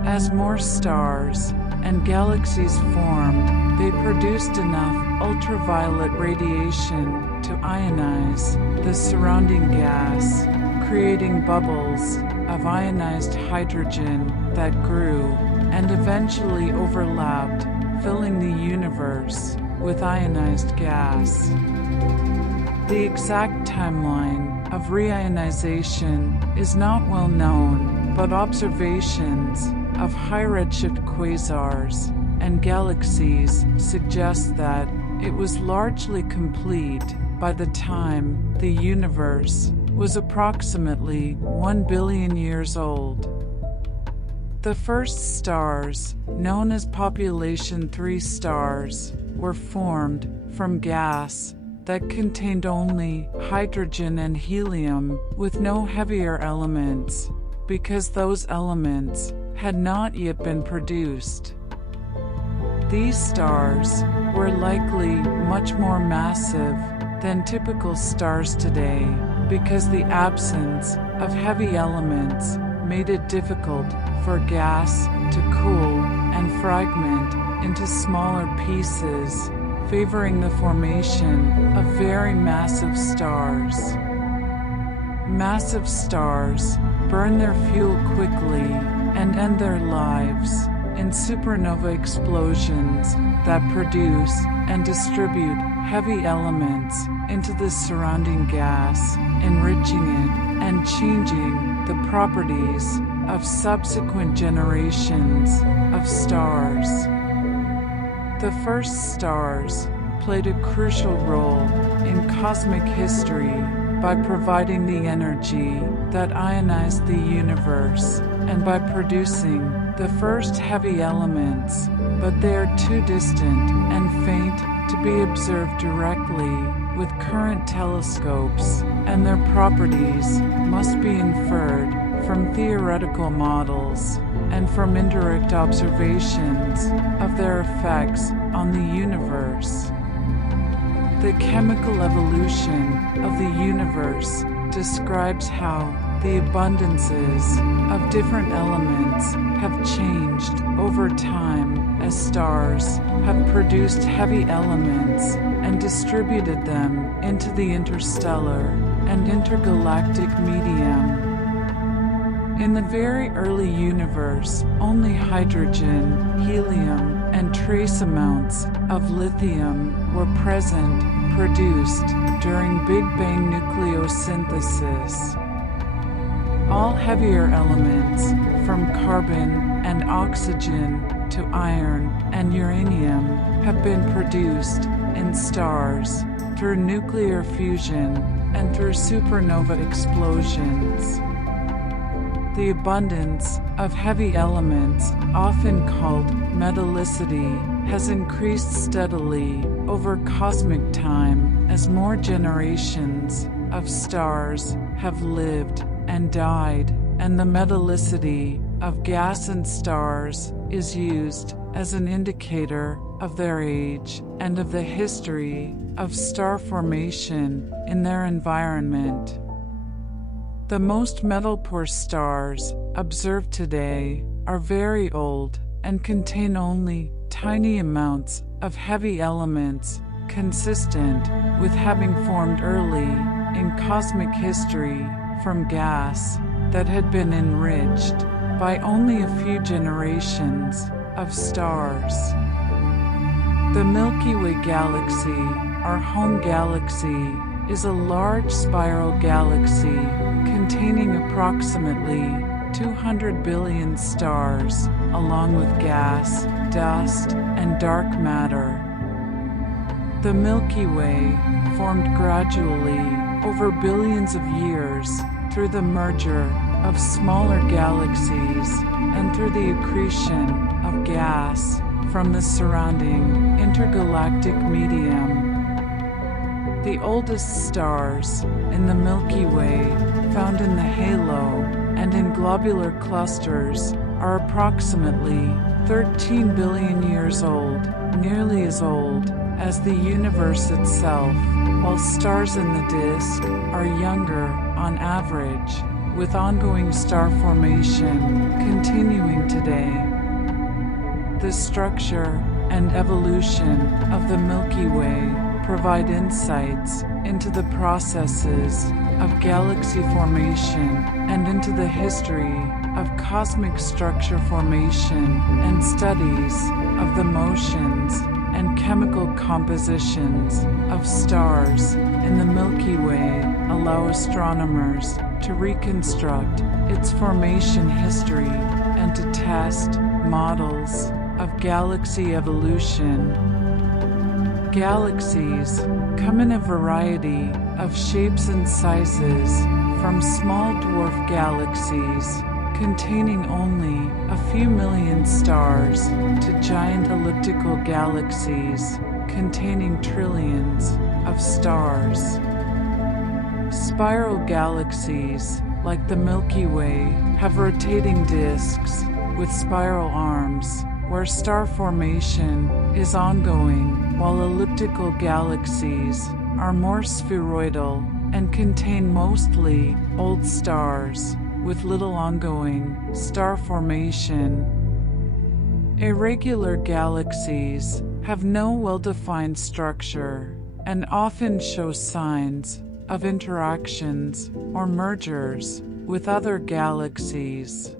As more stars and galaxies formed, they produced enough ultraviolet radiation to ionize the surrounding gas, creating bubbles of ionized hydrogen that grew and eventually overlapped, filling the universe with ionized gas. The exact timeline of reionization is not well known, but observations of high redshift quasars and galaxies suggest that it was largely complete by the time the universe was approximately 1 billion years old. The first stars, known as population 3 stars, were formed from gas that contained only hydrogen and helium with no heavier elements, because those elements had not yet been produced. These stars were likely much more massive than typical stars today, because the absence of heavy elements made it difficult for gas to cool and fragment into smaller pieces, favoring the formation of very massive stars. Massive stars burn their fuel quickly and end their lives in supernova explosions that produce and distribute heavy elements into the surrounding gas, enriching it and changing the properties of subsequent generations of stars. The first stars played a crucial role in cosmic history by providing the energy that ionized the universe and by producing the first heavy elements, but they are too distant and faint to be observed directly with current telescopes, and their properties must be inferred from theoretical models and from indirect observations of their effects on the universe. The chemical evolution of the universe describes how the abundances of different elements have changed over time as stars have produced heavy elements and distributed them into the interstellar and intergalactic medium. In the very early universe, only hydrogen, helium, and trace amounts of lithium were present, produced during Big Bang nucleosynthesis. All heavier elements, from carbon and oxygen to iron and uranium, have been produced in stars through nuclear fusion and through supernova explosions. The abundance of heavy elements, often called metallicity, has increased steadily over cosmic time as more generations of stars have lived and died, and the metallicity of gas and stars is used as an indicator of their age and of the history of star formation in their environment. The most metal-poor stars observed today are very old and contain only tiny amounts of heavy elements consistent with having formed early in cosmic history from gas that had been enriched by only a few generations of stars. The Milky Way galaxy, our home galaxy, is a large spiral galaxy containing approximately 200 billion stars, along with gas, dust, and dark matter. The Milky Way formed gradually over billions of years through the merger of smaller galaxies and through the accretion of gas from the surrounding intergalactic medium. The oldest stars in the Milky Way, found in the halo and in globular clusters, are approximately 13 billion years old, nearly as old as the universe itself, while stars in the disk are younger on average, with ongoing star formation continuing today. The structure and evolution of the Milky Way provide insights into the processes of galaxy formation and into the history of cosmic structure formation, and studies of the motions and chemical compositions of stars in the Milky Way allow astronomers to reconstruct its formation history and to test models of galaxy evolution. Galaxies come in a variety of shapes and sizes, from small dwarf galaxies containing only a few million stars to giant elliptical galaxies containing trillions of stars. Spiral galaxies, like the Milky Way, have rotating disks with spiral arms, where star formation is ongoing, while elliptical galaxies are more spheroidal and contain mostly old stars with little ongoing star formation. Irregular galaxies have no well-defined structure and often show signs of interactions or mergers with other galaxies.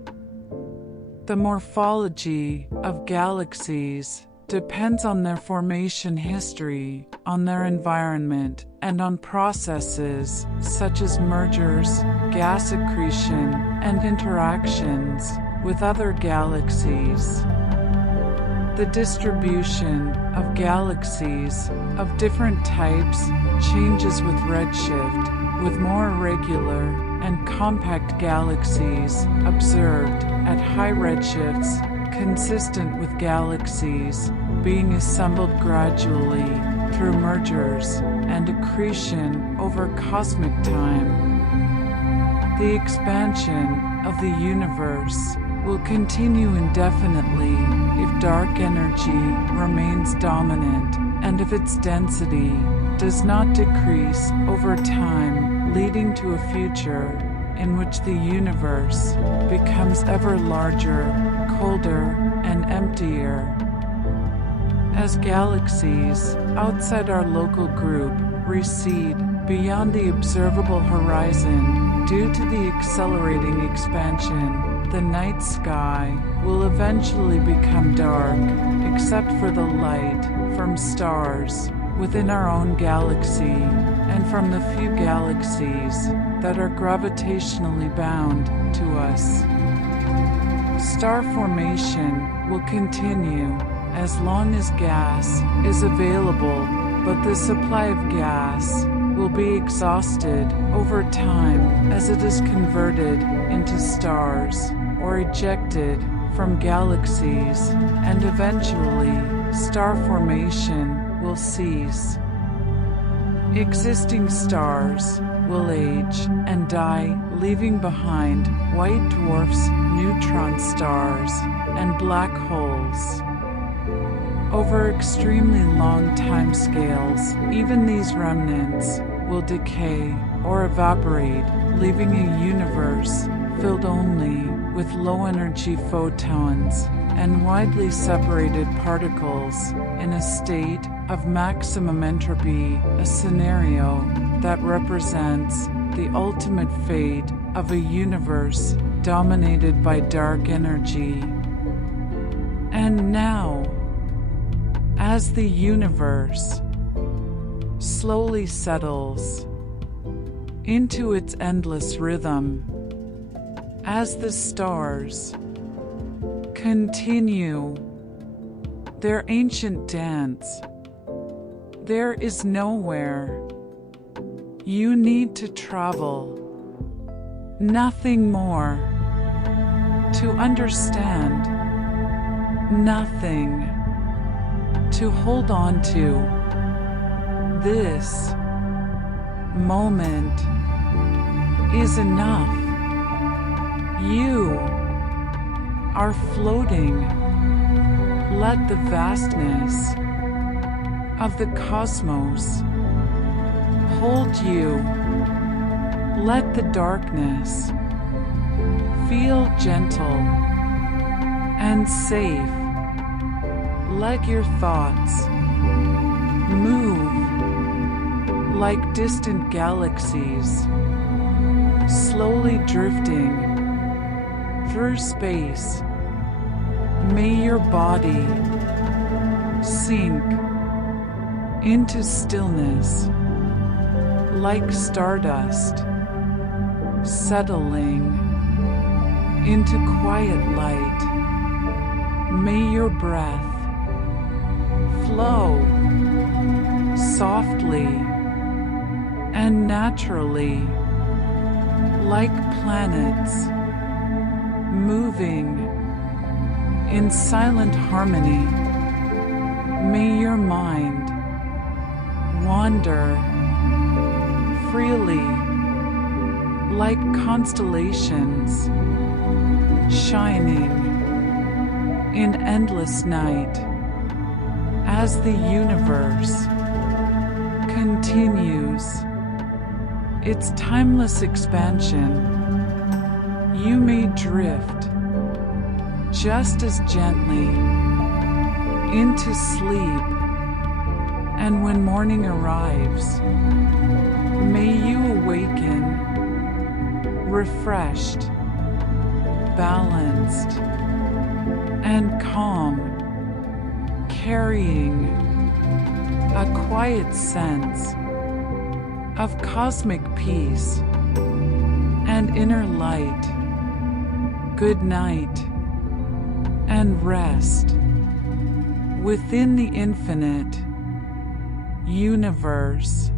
The morphology of galaxies depends on their formation history, on their environment, and on processes such as mergers, gas accretion, and interactions with other galaxies. The distribution of galaxies of different types changes with redshift, with more irregular and compact galaxies observed at high redshifts, consistent with galaxies being assembled gradually through mergers and accretion over cosmic time. The expansion of the universe will continue indefinitely if dark energy remains dominant and if its density does not decrease over time, leading to a future in which the universe becomes ever larger, colder, and emptier. As galaxies outside our local group recede beyond the observable horizon due to the accelerating expansion, the night sky will eventually become dark, except for the light from stars within our own galaxy and from the few galaxies that are gravitationally bound to us. Star formation will continue as long as gas is available, but the supply of gas will be exhausted over time as it is converted into stars or ejected from galaxies, and eventually star formation will cease. Existing stars will age and die, leaving behind white dwarfs, neutron stars, and black holes. Over extremely long timescales, even these remnants will decay or evaporate, leaving a universe filled only with low-energy photons and widely separated particles in a state of maximum entropy, a scenario that represents the ultimate fate of a universe dominated by dark energy. And now, as the universe slowly settles into its endless rhythm, as the stars continue their ancient dance, there is nowhere you need to travel, nothing more to understand, nothing to hold on to. This moment is enough. You are floating. Let the vastness of the cosmos hold you. Let the darkness feel gentle and safe. Let your thoughts move like distant galaxies, slowly drifting through space. May your body sink into stillness like stardust, settling into quiet light. May your breath flow softly and naturally like planets moving in silent harmony. May your mind wander freely like constellations shining in endless night. As the universe continues its timeless expansion, you may drift just as gently into sleep, and when morning arrives, may you awaken refreshed, balanced, and calm, carrying a quiet sense of cosmic peace and inner light. Good night, and rest within the infinite universe.